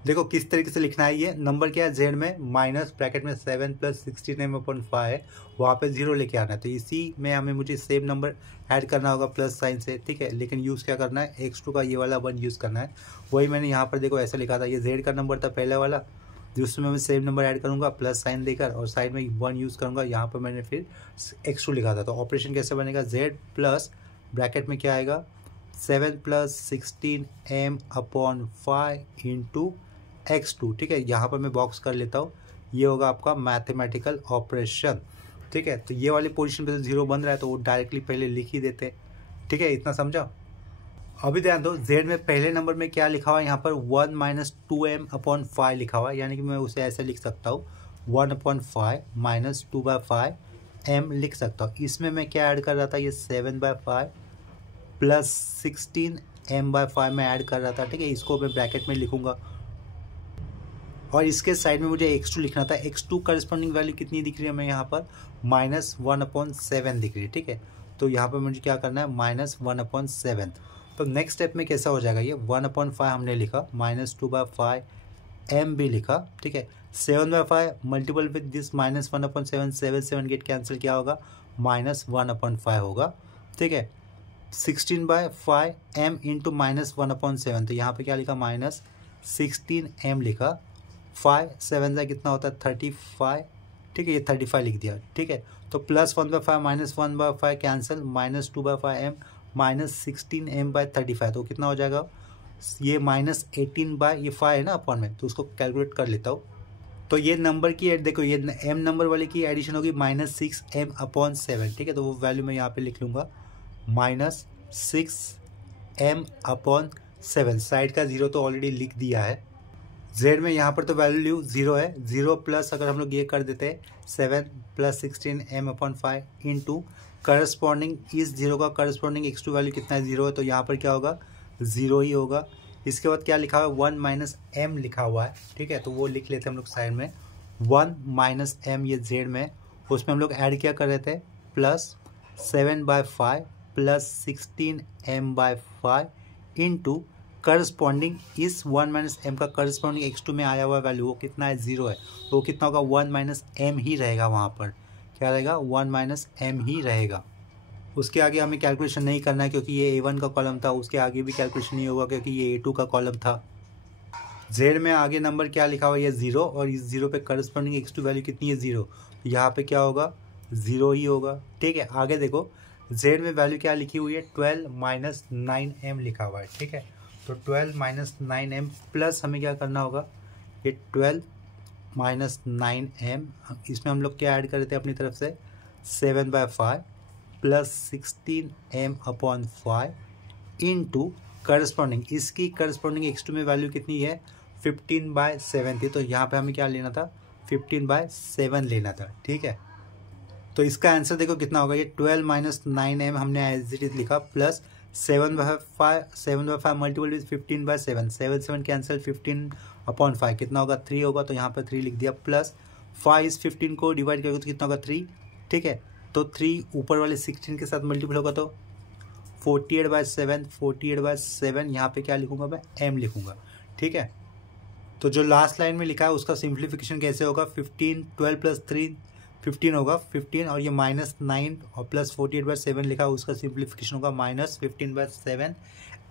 देखो किस तरीके से लिखना है। ये नंबर क्या है, जेड में माइनस ब्रैकेट में 7 + 16m/5 है, वहाँ पे 0 लेके आना है, तो इसी में हमें मुझे सेम नंबर ऐड करना होगा प्लस साइन से। ठीक है, लेकिन यूज़ क्या करना है, x2 का ये वाला 1 यूज़ करना है। वही मैंने यहाँ पर देखो ऐसा लिखा था, ये जेड का नंबर था पहले वाला, जिसमें मैं सेम नंबर ऐड करूँगा प्लस साइन देकर, और साइड में 1 यूज़ करूँगा। यहाँ पर मैंने फिर x2 लिखा था। तो ऑपरेशन कैसे बनेगा, जेड प्लस ब्रैकेट में क्या आएगा, 7 + 16m/5 इंटू x2। ठीक है, यहाँ पर मैं बॉक्स कर लेता हूँ, ये होगा आपका मैथमेटिकल ऑपरेशन। ठीक है, तो ये वाली पोजीशन पे तो 0 बन रहा है, तो वो डायरेक्टली पहले लिख ही देते। ठीक है, इतना समझा। अभी ध्यान दो, जेड में पहले नंबर में क्या लिखा हुआ है, यहाँ पर 1 - 2m/5 लिखा हुआ है, यानी कि मैं उसे ऐसे लिख सकता हूँ, 1/5 - 2/5 m लिख सकता हूँ। इसमें मैं क्या ऐड कर रहा था, ये 7/5 + 16m/5 में ऐड कर रहा था। ठीक है, इसको मैं ब्रैकेट में लिखूंगा, और इसके साइड में मुझे x2 लिखना था। x2 करस्पॉन्डिंग वैल्यू कितनी दिख रही है हमें यहाँ पर, -1/7 दिख रही है। ठीक है, तो यहाँ पर मुझे क्या करना है, -1/7। तो नेक्स्ट स्टेप में कैसा हो जाएगा, ये 1/5 हमने लिखा, -2/5 m भी लिखा। ठीक है, 7/5 multiple with this -1/7, 7 get cancel, क्या होगा, -1/5 होगा। ठीक है, 16/5 m इंटू -1/7, तो यहाँ पे क्या लिखा, -16m लिखा। 5 7 का कितना होता है, 35। ठीक है, ये 35 लिख दिया। ठीक है, तो +1/5 -1/5 कैंसिल, -2/5 m -16m/35, तो कितना हो जाएगा, ये -18/5 है ना अपॉन में, तो उसको कैलकुलेट कर लेता हूँ। तो ये नंबर की देखो, ये m नंबर वाले की एडिशन होगी -6m/7। ठीक है, तो वो वैल्यू मैं यहाँ पे लिख लूँगा, -6m/7। साइड का 0 तो ऑलरेडी लिख दिया है। जेड में यहाँ पर तो वैल्यू 0 है, 0 प्लस अगर हम लोग ये कर देते हैं 7 + 16m/5 इंटू करस्पॉन्डिंग, इस 0 का करस्पॉन्डिंग x2 वैल्यू कितना है, 0 है, तो यहाँ पर क्या होगा, 0 ही होगा। इसके बाद क्या लिखा हुआ है, 1 - m लिखा हुआ है। ठीक है, तो वो लिख लेते हैं हम लोग साइड में, 1 - m, ये जेड में, उसमें हम लोग ऐड क्या कर रहे थे, +7/5 + 16m/5 इंटू करस्पॉन्डिंग, इस 1 - m का करस्पॉन्डिंग x2 में आया हुआ वैल्यू वो कितना है, 0 है, तो वो कितना होगा, 1 - m ही रहेगा। वहाँ पर क्या रहेगा, 1 - m ही रहेगा। उसके आगे हमें कैलकुलेशन नहीं करना है, क्योंकि ये a1 का कॉलम था, उसके आगे भी कैलकुलेशन नहीं होगा, क्योंकि ये a2 का कॉलम था। जेड में आगे नंबर क्या लिखा हुआ है, ये 0, और इस 0 पे करस्पॉन्डिंग x2 वैल्यू कितनी है, 0, तो यहाँ पे क्या होगा, 0 ही होगा। ठीक है, आगे देखो, जेड में वैल्यू क्या लिखी हुई है, 12 - 9m लिखा हुआ है। ठीक है, तो 12 - 9m प्लस हमें क्या करना होगा, ये 12 - 9m, इसमें हम लोग क्या ऐड कर रहे थे अपनी तरफ से, 7/5 + 16m/5 इंटू करस्पॉन्डिंग, इसकी करस्पॉन्डिंग x2 में वैल्यू कितनी है, 15/7 थी, तो यहाँ पे हमें क्या लेना था, 15/7 लेना था। ठीक है, तो इसका आंसर देखो कितना होगा, ये 12 - 9m हमने एज इट इज लिखा, प्लस 7/5 मल्टीपल विद 15/7, 7 कैंसिल, 15/5 कितना होगा, 3 होगा, तो यहाँ पर 3 लिख दिया, प्लस 5 इस 15 को डिवाइड करोगे तो कितना होगा, 3। ठीक है, तो 3 ऊपर वाले 16 के साथ मल्टीपल होगा तो 48/7, 48/7 यहाँ पे क्या लिखूंगा मैं, m लिखूंगा। ठीक है, तो जो लास्ट लाइन में लिखा है उसका सिंप्लीफिकेशन कैसे होगा, 12 + 3 15 होगा, 15, और ये -9 और प्लस 48/7 लिखा है, उसका सिंप्लीफिकेशन होगा -15/7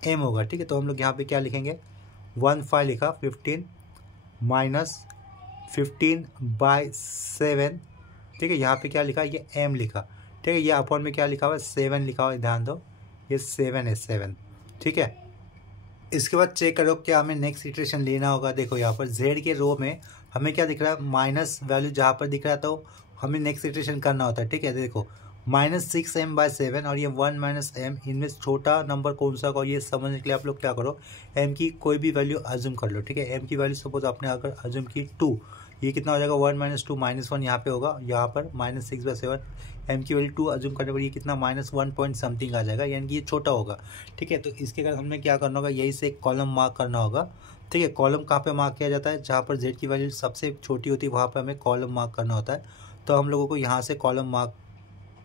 m होगा। ठीक है, तो हम लोग यहाँ पे क्या लिखेंगे, 15 लिखा, 15 - 15/7। ठीक है, यहाँ पे क्या लिखा, ये m लिखा। ठीक है, ये अपॉन में क्या लिखा हुआ है, 7 लिखा हुआ है, ध्यान दो, ये 7 है, 7। ठीक है, इसके बाद चेक करो क्या हमें नेक्स्ट इटरेशन लेना होगा। देखो यहाँ पर जेड के रो में हमें क्या दिख रहा है, माइनस वैल्यू जहाँ पर दिख रहा है, तो हमें नेक्स्ट इटरेशन करना होता है। ठीक है, देखो -6m/7 और ये 1 - m, इनमें छोटा नंबर कौन सा होगा ये समझने के लिए आप लोग क्या करो, m की कोई भी वैल्यू अज्यूम कर लो। ठीक है, m की वैल्यू सपोज आपने अगर अज्यूम की 2, ये कितना हो जाएगा 1 - 2 -1 यहाँ पे होगा, यहाँ पर -6/7 m की वैल्यू 2 अज्यूम करने पर ये कितना -1 पॉइंट समथिंग आ जाएगा, यानी कि ये छोटा होगा। ठीक है, तो इसके कारण हमें क्या करना होगा, यही से एक कॉलम मार्क करना होगा। ठीक है, कॉलम कहाँ पे मार्क किया जाता है, जहाँ पर z की वैल्यू सबसे छोटी होती है वहाँ पर हमें कॉलम मार्क करना होता है। तो हम लोगों को यहाँ से कॉलम मार्क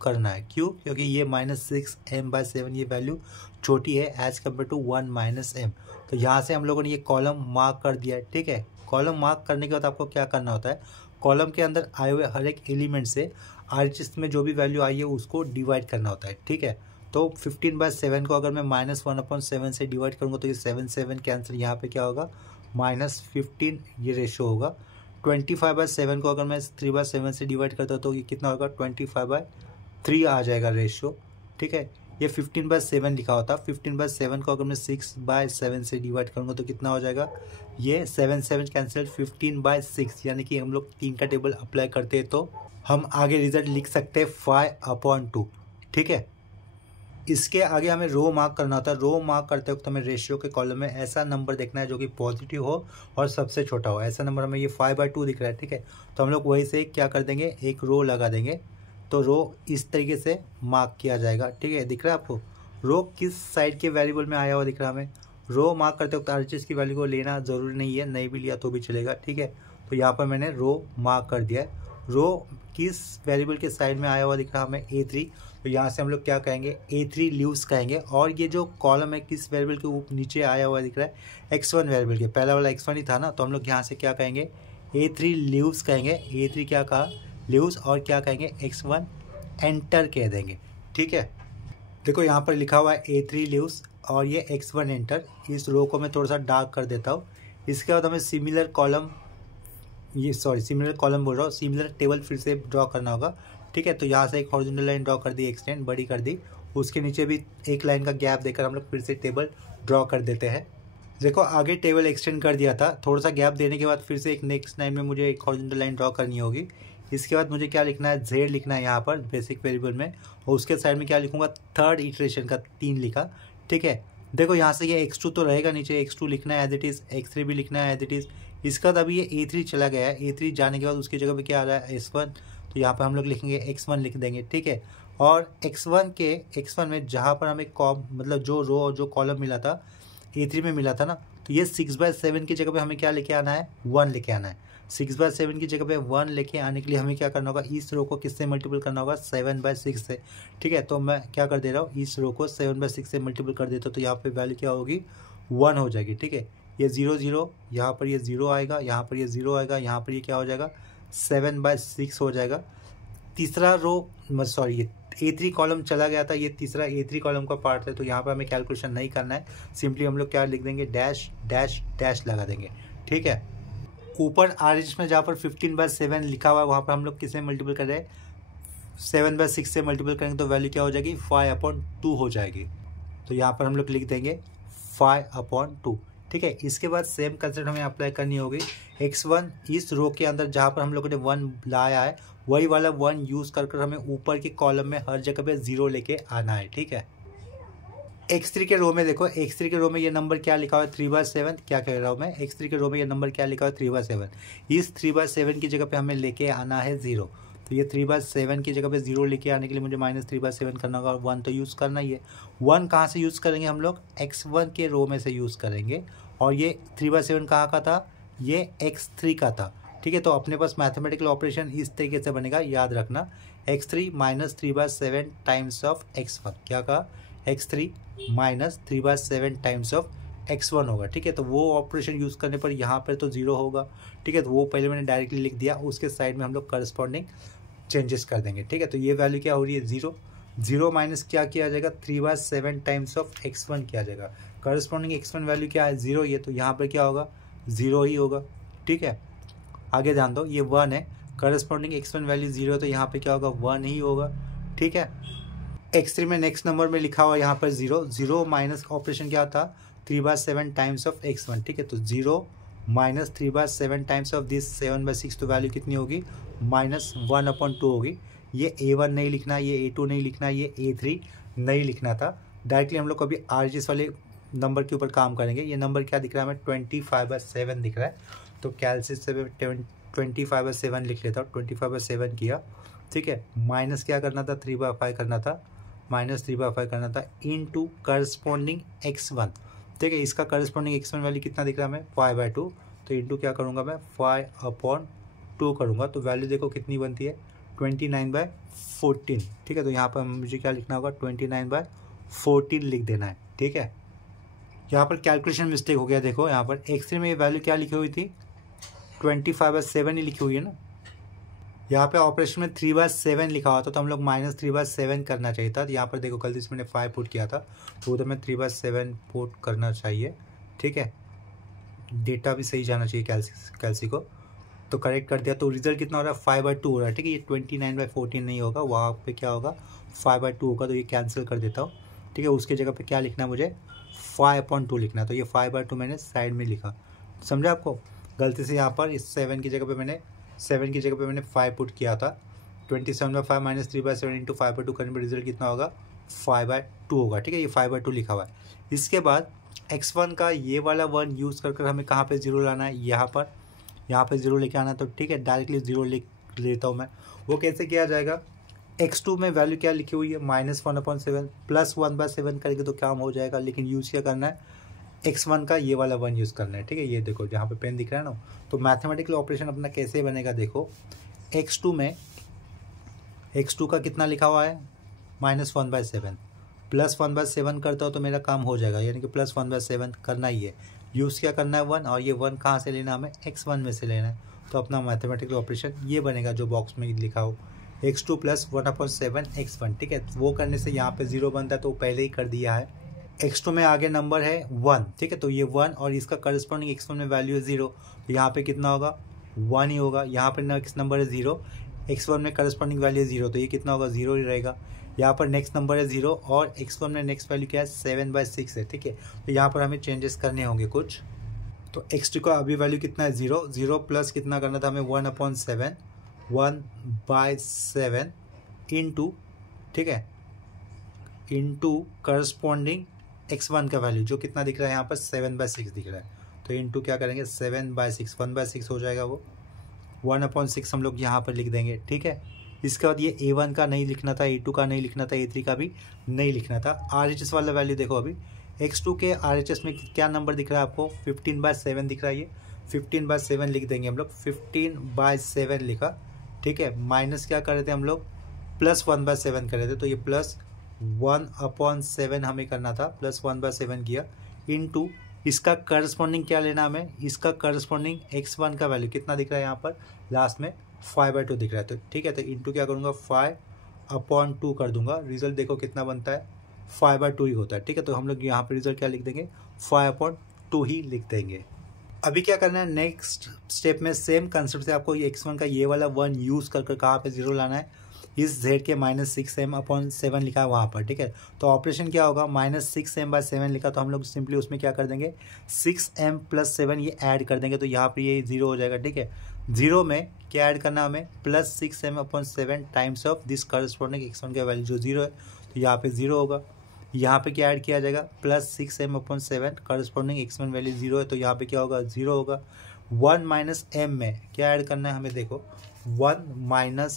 करना है, क्यों, क्योंकि ये -6m/7 ये वैल्यू छोटी है एज कम्पेयर टू 1 - m। तो यहाँ से हम लोगों ने ये कॉलम मार्क कर दिया है। ठीक है, कॉलम मार्क करने के बाद आपको क्या करना होता है, कॉलम के अंदर आए हुए हर एक एलिमेंट से RHS में जो भी वैल्यू आई है उसको डिवाइड करना होता है। ठीक है, तो 15/7 को अगर मैं -1/7 से डिवाइड करूँगा तो ये 7 कैंसिल, यहाँ पे क्या होगा -15 ये रेशियो होगा। 25/7 को अगर मैं 3/7 से डिवाइड करता हूँ तो ये कितना होगा 25/3 आ जाएगा रेशियो। ठीक है, ये 15/7 लिखा होता, 15/7 को अगर मैं 6/7 से डिवाइड करूँगा तो कितना हो जाएगा, ये 7 कैंसिल 15/6, यानी कि हम लोग 3 का टेबल अप्लाई करते हैं तो हम आगे रिजल्ट लिख सकते हैं 5/2। ठीक है, इसके आगे हमें रो मार्क करना होता है। रो मार्क करते वक्त हमें रेशियो के कॉलम में ऐसा नंबर देखना है जो कि पॉजिटिव हो और सबसे छोटा हो। ऐसा नंबर हमें ये 5/2 दिख रहा है। ठीक है, तो हम लोग वही से क्या कर देंगे, एक रो लगा देंगे। तो रो इस तरीके से मार्क किया जाएगा। ठीक है, दिख रहा है आपको रो किस साइड के वेरिएबल में आया हुआ दिख रहा है हमें। रो मार्क करते वक्त RHS की वैल्यू को लेना ज़रूरी नहीं है, नहीं भी लिया तो भी चलेगा। ठीक है, तो यहाँ पर मैंने रो मार्क कर दिया है। रो किस वेरिएबल के साइड में आया हुआ दिख रहा है हमें A3, तो यहाँ से हम लोग क्या कहेंगे A3 लीव्स कहेंगे। और ये जो कॉलम है किस वेरिएबल के नीचे आया हुआ दिख रहा है, X1 वेरिएबल के, पहला वाला X1 ही था ना, तो हम लोग यहाँ से क्या कहेंगे A3 लीव्स कहेंगे। A3 क्या कहा, लीव्स, और क्या कहेंगे X1 एंटर कह देंगे। ठीक है, देखो यहाँ पर लिखा हुआ है A3 लीव्स और ये X1 एंटर। इस रो को मैं थोड़ा सा डार्क कर देता हूँ। इसके बाद हमें सिमिलर कॉलम बोल रहा हूँ, सिमिलर टेबल फिर से ड्रॉ करना होगा। ठीक है, तो यहाँ से एक हॉरिजॉन्टल लाइन ड्रॉ कर दी, एक्सटेंड बड़ी कर दी, उसके नीचे भी एक लाइन का गैप देकर हम लोग फिर से टेबल ड्रॉ कर देते हैं। देखो आगे टेबल एक्सटेंड कर दिया था, थोड़ा सा गैप देने के बाद फिर से एक नेक्स्ट लाइन में मुझे एक हॉरिजॉन्टल लाइन ड्रॉ करनी होगी। इसके बाद मुझे क्या लिखना है, Z लिखना है यहाँ पर बेसिक वेरिएबल में, और उसके साइड में क्या लिखूंगा, थर्ड इटरेशन का 3 लिखा। ठीक है, देखो यहाँ से ये X2 तो रहेगा नीचे, X2 लिखना है एज इट इज़, X3 भी लिखना है एज इट इज़। इसका बाद अभी ये A3 चला गया है, A3 जाने के बाद उसकी जगह पे क्या आ रहा है S1, तो यहाँ पर हम लोग लिखेंगे X1 लिख देंगे। ठीक है, और X1 में जहाँ पर हमें मतलब जो रो जो कॉलम मिला था A3 में मिला था ना, तो ये 6/7 की जगह पे हमें क्या लेके आना है, 1 लेके आना है। 6/7 की जगह पे 1 लेके आने के लिए हमें क्या करना होगा, इस रो को किससे मल्टीपल करना होगा, 7/6 से। ठीक है, तो मैं क्या कर दे रहा हूँ, इस रो को 7/6 से मल्टीपल कर देता हूँ, तो यहाँ पे वैल्यू क्या होगी, 1 हो जाएगी। ठीक है, ये 0 0, यहाँ पर ये 0 आएगा, यहाँ पर ये 0 आएगा, यहाँ पर ये क्या हो जाएगा 7/6 हो जाएगा। तीसरा रो ये A3 कॉलम चला गया था, ये तीसरा A3 कॉलम का पार्ट है, तो यहाँ पर हमें कैलकुलेशन नहीं करना है, सिंपली हम लोग क्या लिख देंगे, डैश डैश डैश लगा देंगे। ठीक है, ऊपर RHS में जहाँ पर 15/7 लिखा हुआ है वहाँ पर हम लोग किससे मल्टीपल कर रहे हैं, 7/6 से मल्टीपल करेंगे तो वैल्यू क्या हो जाएगी, 5/2 हो जाएगी। तो यहाँ पर हम लोग लिख देंगे 5/2। ठीक है, इसके बाद सेम कंसेप्ट हमें अप्लाई करनी होगी। X1 इस रो के अंदर जहाँ पर हम लोगों ने 1 लाया है वही वाला 1 यूज़ कर हमें ऊपर के कॉलम में हर जगह पे 0 लेके आना है। ठीक है, X3 के रो में देखो, X3 के रो में ये नंबर क्या लिखा हुआ है, 3/7। क्या कह रहा हूँ मैं, X3 के रो में ये नंबर क्या लिखा हुआ है, 3/7। इस 3/7 की जगह पे हमें लेके आना है 0, तो ये 3/7 की जगह पे 0 लेके आने के लिए मुझे -3/7 करना होगा, और 1 तो यूज़ करना ही है। 1 कहाँ से यूज़ करेंगे हम लोग, X1 के रो में से यूज़ करेंगे, और ये 3/7 कहाँ का था, ये X3 का था। ठीक है, तो अपने पास मैथमेटिकल ऑपरेशन इस तरीके से बनेगा, याद रखना, X3 - 3/7 टाइम्स ऑफ X1। क्या कहा, X3 - 3/7 टाइम्स ऑफ X1 होगा। ठीक है, तो वो ऑपरेशन यूज़ करने पर यहाँ पर तो 0 होगा। ठीक है, तो वो पहले मैंने डायरेक्टली लिख दिया, उसके साइड में हम लोग करस्पॉन्डिंग चेंजेस कर देंगे। ठीक है, तो ये वैल्यू क्या हो रही है, 0 0 माइनस क्या किया जाएगा, 3/7 टाइम्स ऑफ X1 किया जाएगा। करस्पॉन्डिंग X1 वैल्यू क्या है, 0 ये, तो यहाँ पर क्या होगा, 0 ही होगा। ठीक है, आगे ध्यान दो, ये 1 है, करस्पॉन्डिंग X1 वैल्यू 0, तो यहाँ पे क्या होगा, 1 ही होगा। ठीक है, X3 में नेक्स्ट नंबर में लिखा हुआ यहाँ पर 0 0 माइनस ऑपरेशन क्या था, 3/7 टाइम्स ऑफ X1। ठीक है, तो 0 - 3/7 टाइम्स ऑफ दिस 7/6, तो वैल्यू कितनी होगी, -1/2 होगी। ये A1 नहीं लिखना, ये A2 नहीं लिखना, ये A3 नहीं लिखना था। डायरेक्टली हम लोग कभी RHS वाले नंबर के ऊपर काम करेंगे। ये नंबर क्या दिख रहा है हमें 25/7 दिख रहा है, तो कैलसिस से 25/7 लिख लेता हूँ। 25/7 किया, ठीक है। माइनस क्या करना था, 3/5 करना था, -3/5 करना था इनटू करस्पॉन्डिंग x1, ठीक है। इसका करस्पॉन्डिंग x1 वैल्यू कितना दिख रहा है हमें 5/2, तो इंटू क्या करूँगा मैं 5/2 करूँगा, तो वैल्यू देखो कितनी बनती है 29/14, ठीक है। तो यहाँ पर मुझे क्या लिखना होगा 29/14 लिख देना है, ठीक है। यहाँ पर कैलकुलेशन मिस्टेक हो गया, देखो यहाँ पर x3 में ये वैल्यू क्या लिखी हुई थी 25/7 ही लिखी हुई है ना। यहाँ पे ऑपरेशन में 3/7 लिखा हुआ था, तो हम लोग -3/7 करना चाहिए था। यहाँ पर देखो गलती से मैंने 5 पुट किया था, तो उधर में 3/7 पुट करना चाहिए, ठीक है। डेटा भी सही जाना चाहिए कैलसी को, तो करेक्ट कर दिया। तो रिजल्ट कितना हो रहा है 5/2 हो रहा है, ठीक है। ये 29/14 नहीं होगा, वहाँ पे क्या होगा 5/2 होगा, तो ये कैंसिल कर देता हूँ, ठीक है। उसके जगह पे क्या लिखना है मुझे 5/2 लिखना है, तो ये 5/2 मैंने साइड में लिखा, समझा आपको। गलती से यहाँ पर इस 7 की जगह पे मैंने 5 पुट किया था। 27/5 -3/7 इंटू 5/2 करने पर रिजल्ट कितना होगा 5/2 होगा, ठीक है। ये 5/2 लिखा हुआ है। इसके बाद x1 का ये वाला 1 यूज़ कर हमें कहाँ पे 0 लाना है, यहाँ पे 0 लेके आना है, तो ठीक है डायरेक्टली 0 लिख लेता हूँ मैं। वो कैसे किया जाएगा, x2 में वैल्यू क्या लिखी हुई है -1/7 प्लस 1/7 करेंगे तो काम हो जाएगा, लेकिन यूज़ क्या करना है x1 का ये वाला 1 यूज़ करना है, ठीक है। ये देखो जहाँ पे पेन दिख रहा है ना, तो मैथमेटिकल ऑपरेशन अपना कैसे बनेगा, देखो x2 में x2 का कितना लिखा हुआ है -1/7 प्लस 1/7 करता हो तो मेरा काम हो जाएगा, यानी कि प्लस 1/7 करना ही है। यूज़ क्या करना है 1, और ये 1 कहाँ से लेना हमें x1 में से लेना है, तो अपना मैथमेटिकल ऑपरेशन ये बनेगा जो बॉक्स में लिखा हो x2 + 1/7 x1, ठीक है। वो करने से यहाँ पे 0 बनता है, तो पहले ही कर दिया है। x2 में आगे नंबर है 1, ठीक है, तो ये 1 और इसका करस्पॉन्डिंग x1 में वैल्यू है 0, तो यहाँ पे कितना होगा 1 ही होगा। यहाँ पर नेक्स्ट नंबर है 0, x1 में करस्पॉन्डिंग वैल्यू है 0, तो ये कितना होगा 0 ही रहेगा। यहाँ पर नेक्स्ट नंबर है 0 और x1 में नेक्स्ट वैल्यू क्या है 7/6 है, ठीक है। तो यहाँ पर हमें चेंजेस करने होंगे कुछ, तो x2 का अभी वैल्यू कितना है 0 प्लस कितना करना था हमें 1/7 इंटू, ठीक है, इंटू करस्पॉन्डिंग x1 का वैल्यू जो कितना दिख रहा है यहाँ पर 7/6 दिख रहा है, तो इंटू क्या करेंगे 7/6, 1/6 हो जाएगा, वो 1/6 हम लोग यहाँ पर लिख देंगे, ठीक है। इसके बाद ये A1 का नहीं लिखना था, A2 का नहीं लिखना था, A3 का भी नहीं लिखना था। RHS वाला वैल्यू देखो, अभी x2 के RHS में क्या नंबर दिख रहा है आपको 15/7 दिख रहा है, ये 15/7 लिख देंगे हम लोग, 15/7 लिखा, ठीक है। माइनस क्या कर रहे थे हम लोग प्लस 1/7 कर रहे थे, तो ये प्लस 1/7 हमें करना था, प्लस 1/7 किया इनटू इसका करस्पॉन्डिंग क्या लेना हमें, इसका करस्पॉन्डिंग x1 का वैल्यू कितना दिख रहा है यहाँ पर लास्ट में 5/2 दिख रहा है, तो ठीक है। तो इंटू क्या करूँगा 5/2 कर दूंगा, रिजल्ट देखो कितना बनता है 5/2 ही होता है, ठीक है। तो हम लोग यहाँ पर रिजल्ट क्या लिख देंगे 5/2 ही लिख देंगे। अभी क्या करना है नेक्स्ट स्टेप में सेम कंसेप्ट से आपको ये x1 का ये वाला 1 यूज़ कर कहाँ पे 0 लाना है, इस z के -6m/7 लिखा है वहाँ पर, ठीक है। तो ऑपरेशन क्या होगा -6m/7 लिखा, तो हम लोग सिंपली उसमें क्या कर देंगे 6m + 7 ये ऐड कर देंगे, तो यहाँ पर ये 0 हो जाएगा, ठीक है। 0 में क्या ऐड करना हमें plus 6m/7 times of this corresponding x1 का वैल्यू जो 0 है, तो यहाँ पे 0 होगा। यहाँ पे क्या ऐड किया जाएगा plus 6m/7 corresponding x1 value 0 है, तो यहाँ पे क्या होगा 0 होगा। 1 - m में क्या ऐड करना है हमें, देखो 1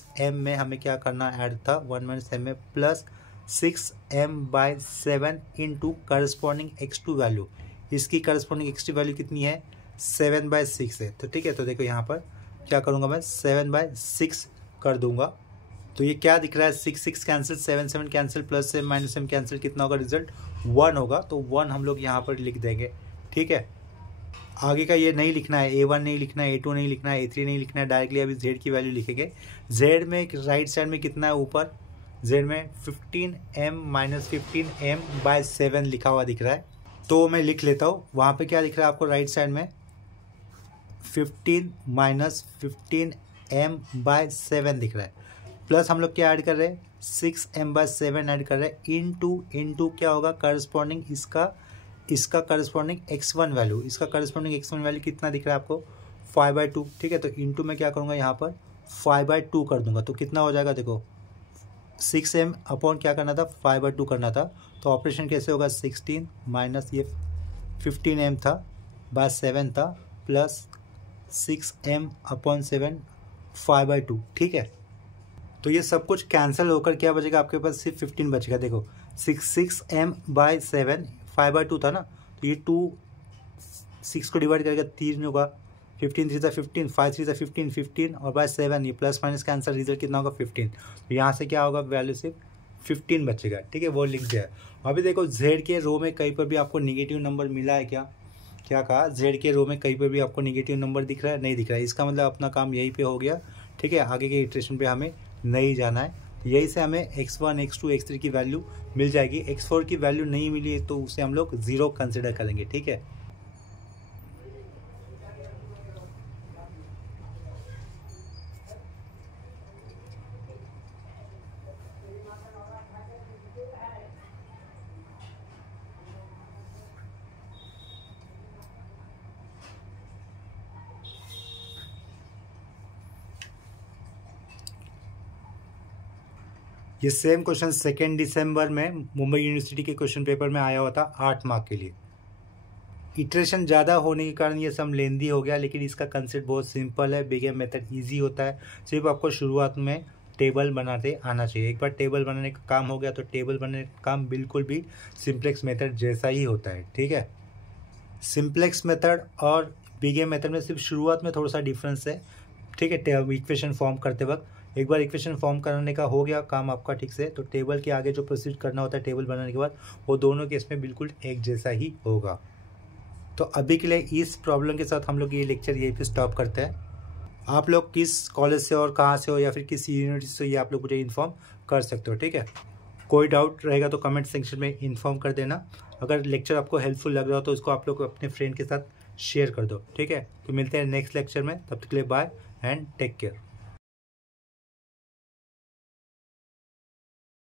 - m में हमें क्या करना ऐड था 1 - m में plus 6m/7 into corresponding x2 value, इसकी करस्पॉन्डिंग x2 वैल्यू कितनी है 7/6 है, तो ठीक है। तो देखो यहाँ पर क्या करूँगा मैं 7/6 कर दूंगा, तो ये क्या दिख रहा है 6 कैंसिल 7 कैंसिल प्लस से -m कैंसिल, कितना होगा रिजल्ट 1 होगा, तो 1 हम लोग यहाँ पर लिख देंगे, ठीक है। आगे का ये नहीं लिखना है, A1 नहीं लिखना है, A2 नहीं लिखना है, A3 नहीं लिखना है, डायरेक्टली अभी Z की वैल्यू लिखेंगे। Z में राइट साइड में कितना है ऊपर, Z में 15m - 15m/7 लिखा हुआ दिख रहा है, तो मैं लिख लेता हूँ। वहाँ पे क्या लिख रहा है आपको राइट साइड में 15 - 15m/7 दिख रहा है, प्लस हम लोग क्या ऐड कर रहे हैं 6m/7 ऐड कर रहे हैं इंटू क्या होगा करस्पॉन्डिंग इसका करस्पॉन्डिंग x1 वैल्यू, इसका करस्पॉन्डिंग x1 वैल्यू कितना दिख रहा है आपको 5/2, ठीक है। तो इंटू में क्या करूँगा यहाँ पर 5/2 कर दूंगा, तो कितना हो जाएगा देखो 6m अपॉन क्या करना था 5/2 करना था। तो ऑपरेशन कैसे होगा 16 माइनस ये 15m था बाय 7 था प्लस 6m अपॉन 7 5/2। ठीक है, तो ये सब कुछ कैंसिल होकर क्या बचेगा आपके पास सिर्फ 15 बचेगा। देखो 6m बाय 7 5/2 था ना, तो ये 2 6 को डिवाइड करेगा 3 होगा, 15 3 15 5 3 15 15 और बाय 7 ये प्लस माइनस कैंसिल, रिजल्ट कितना होगा 15। तो यहाँ से क्या होगा वैल्यू सिर्फ 15 बचेगा। ठीक है, वो लिख दिया है। अभी देखो जेड के रो में कहीं पर भी आपको निगेटिव नंबर मिला है क्या? क्या कहा? जेड के रो में कहीं पर भी आपको निगेटिव नंबर दिख रहा है? नहीं दिख रहा है। इसका मतलब अपना काम यहीं पे हो गया। ठीक है, आगे के इटरेशन पे हमें नहीं जाना है। यही से हमें x1 x2 x3 की वैल्यू मिल जाएगी। x4 की वैल्यू नहीं मिली है तो उसे हम लोग 0 कंसिडर करेंगे। ठीक है, ये सेम क्वेश्चन 2 दिसंबर में मुंबई यूनिवर्सिटी के क्वेश्चन पेपर में आया हुआ था 8 मार्क के लिए। इटरेशन ज़्यादा होने के कारण ये सब लेंदी हो गया, लेकिन इसका कंसेप्ट बहुत सिंपल है। बिग एम मेथड ईजी होता है। सिर्फ आपको शुरुआत में टेबल बनाते आना चाहिए। एक बार टेबल बनाने का काम हो गया तो टेबल बनाने का काम बिल्कुल भी सिंप्लेक्स मेथड जैसा ही होता है। ठीक है, सिंप्लेक्स मेथड और बिग एम मेथड में सिर्फ शुरुआत में थोड़ा सा डिफरेंस है। ठीक है, इक्वेशन फॉर्म करते वक्त एक बार इक्वेशन फॉर्म करने का हो गया काम आपका ठीक से, तो टेबल के आगे जो प्रोसीड करना होता है टेबल बनाने के बाद वो दोनों केस में बिल्कुल एक जैसा ही होगा। तो अभी के लिए इस प्रॉब्लम के साथ हम लोग ये लेक्चर यहीं पे स्टॉप करते हैं। आप लोग किस कॉलेज से और कहाँ से हो या फिर किस यूनिवर्सिटी से, ये आप लोग मुझे इन्फॉर्म कर सकते हो। ठीक है, कोई डाउट रहेगा तो कमेंट सेक्शन में इन्फॉर्म कर देना। अगर लेक्चर आपको हेल्पफुल लग रहा हो तो इसको आप लोग अपने फ्रेंड के साथ शेयर कर दो। ठीक है, तो मिलते हैं नेक्स्ट लेक्चर में, तब तक के लिए बाय एंड टेक केयर।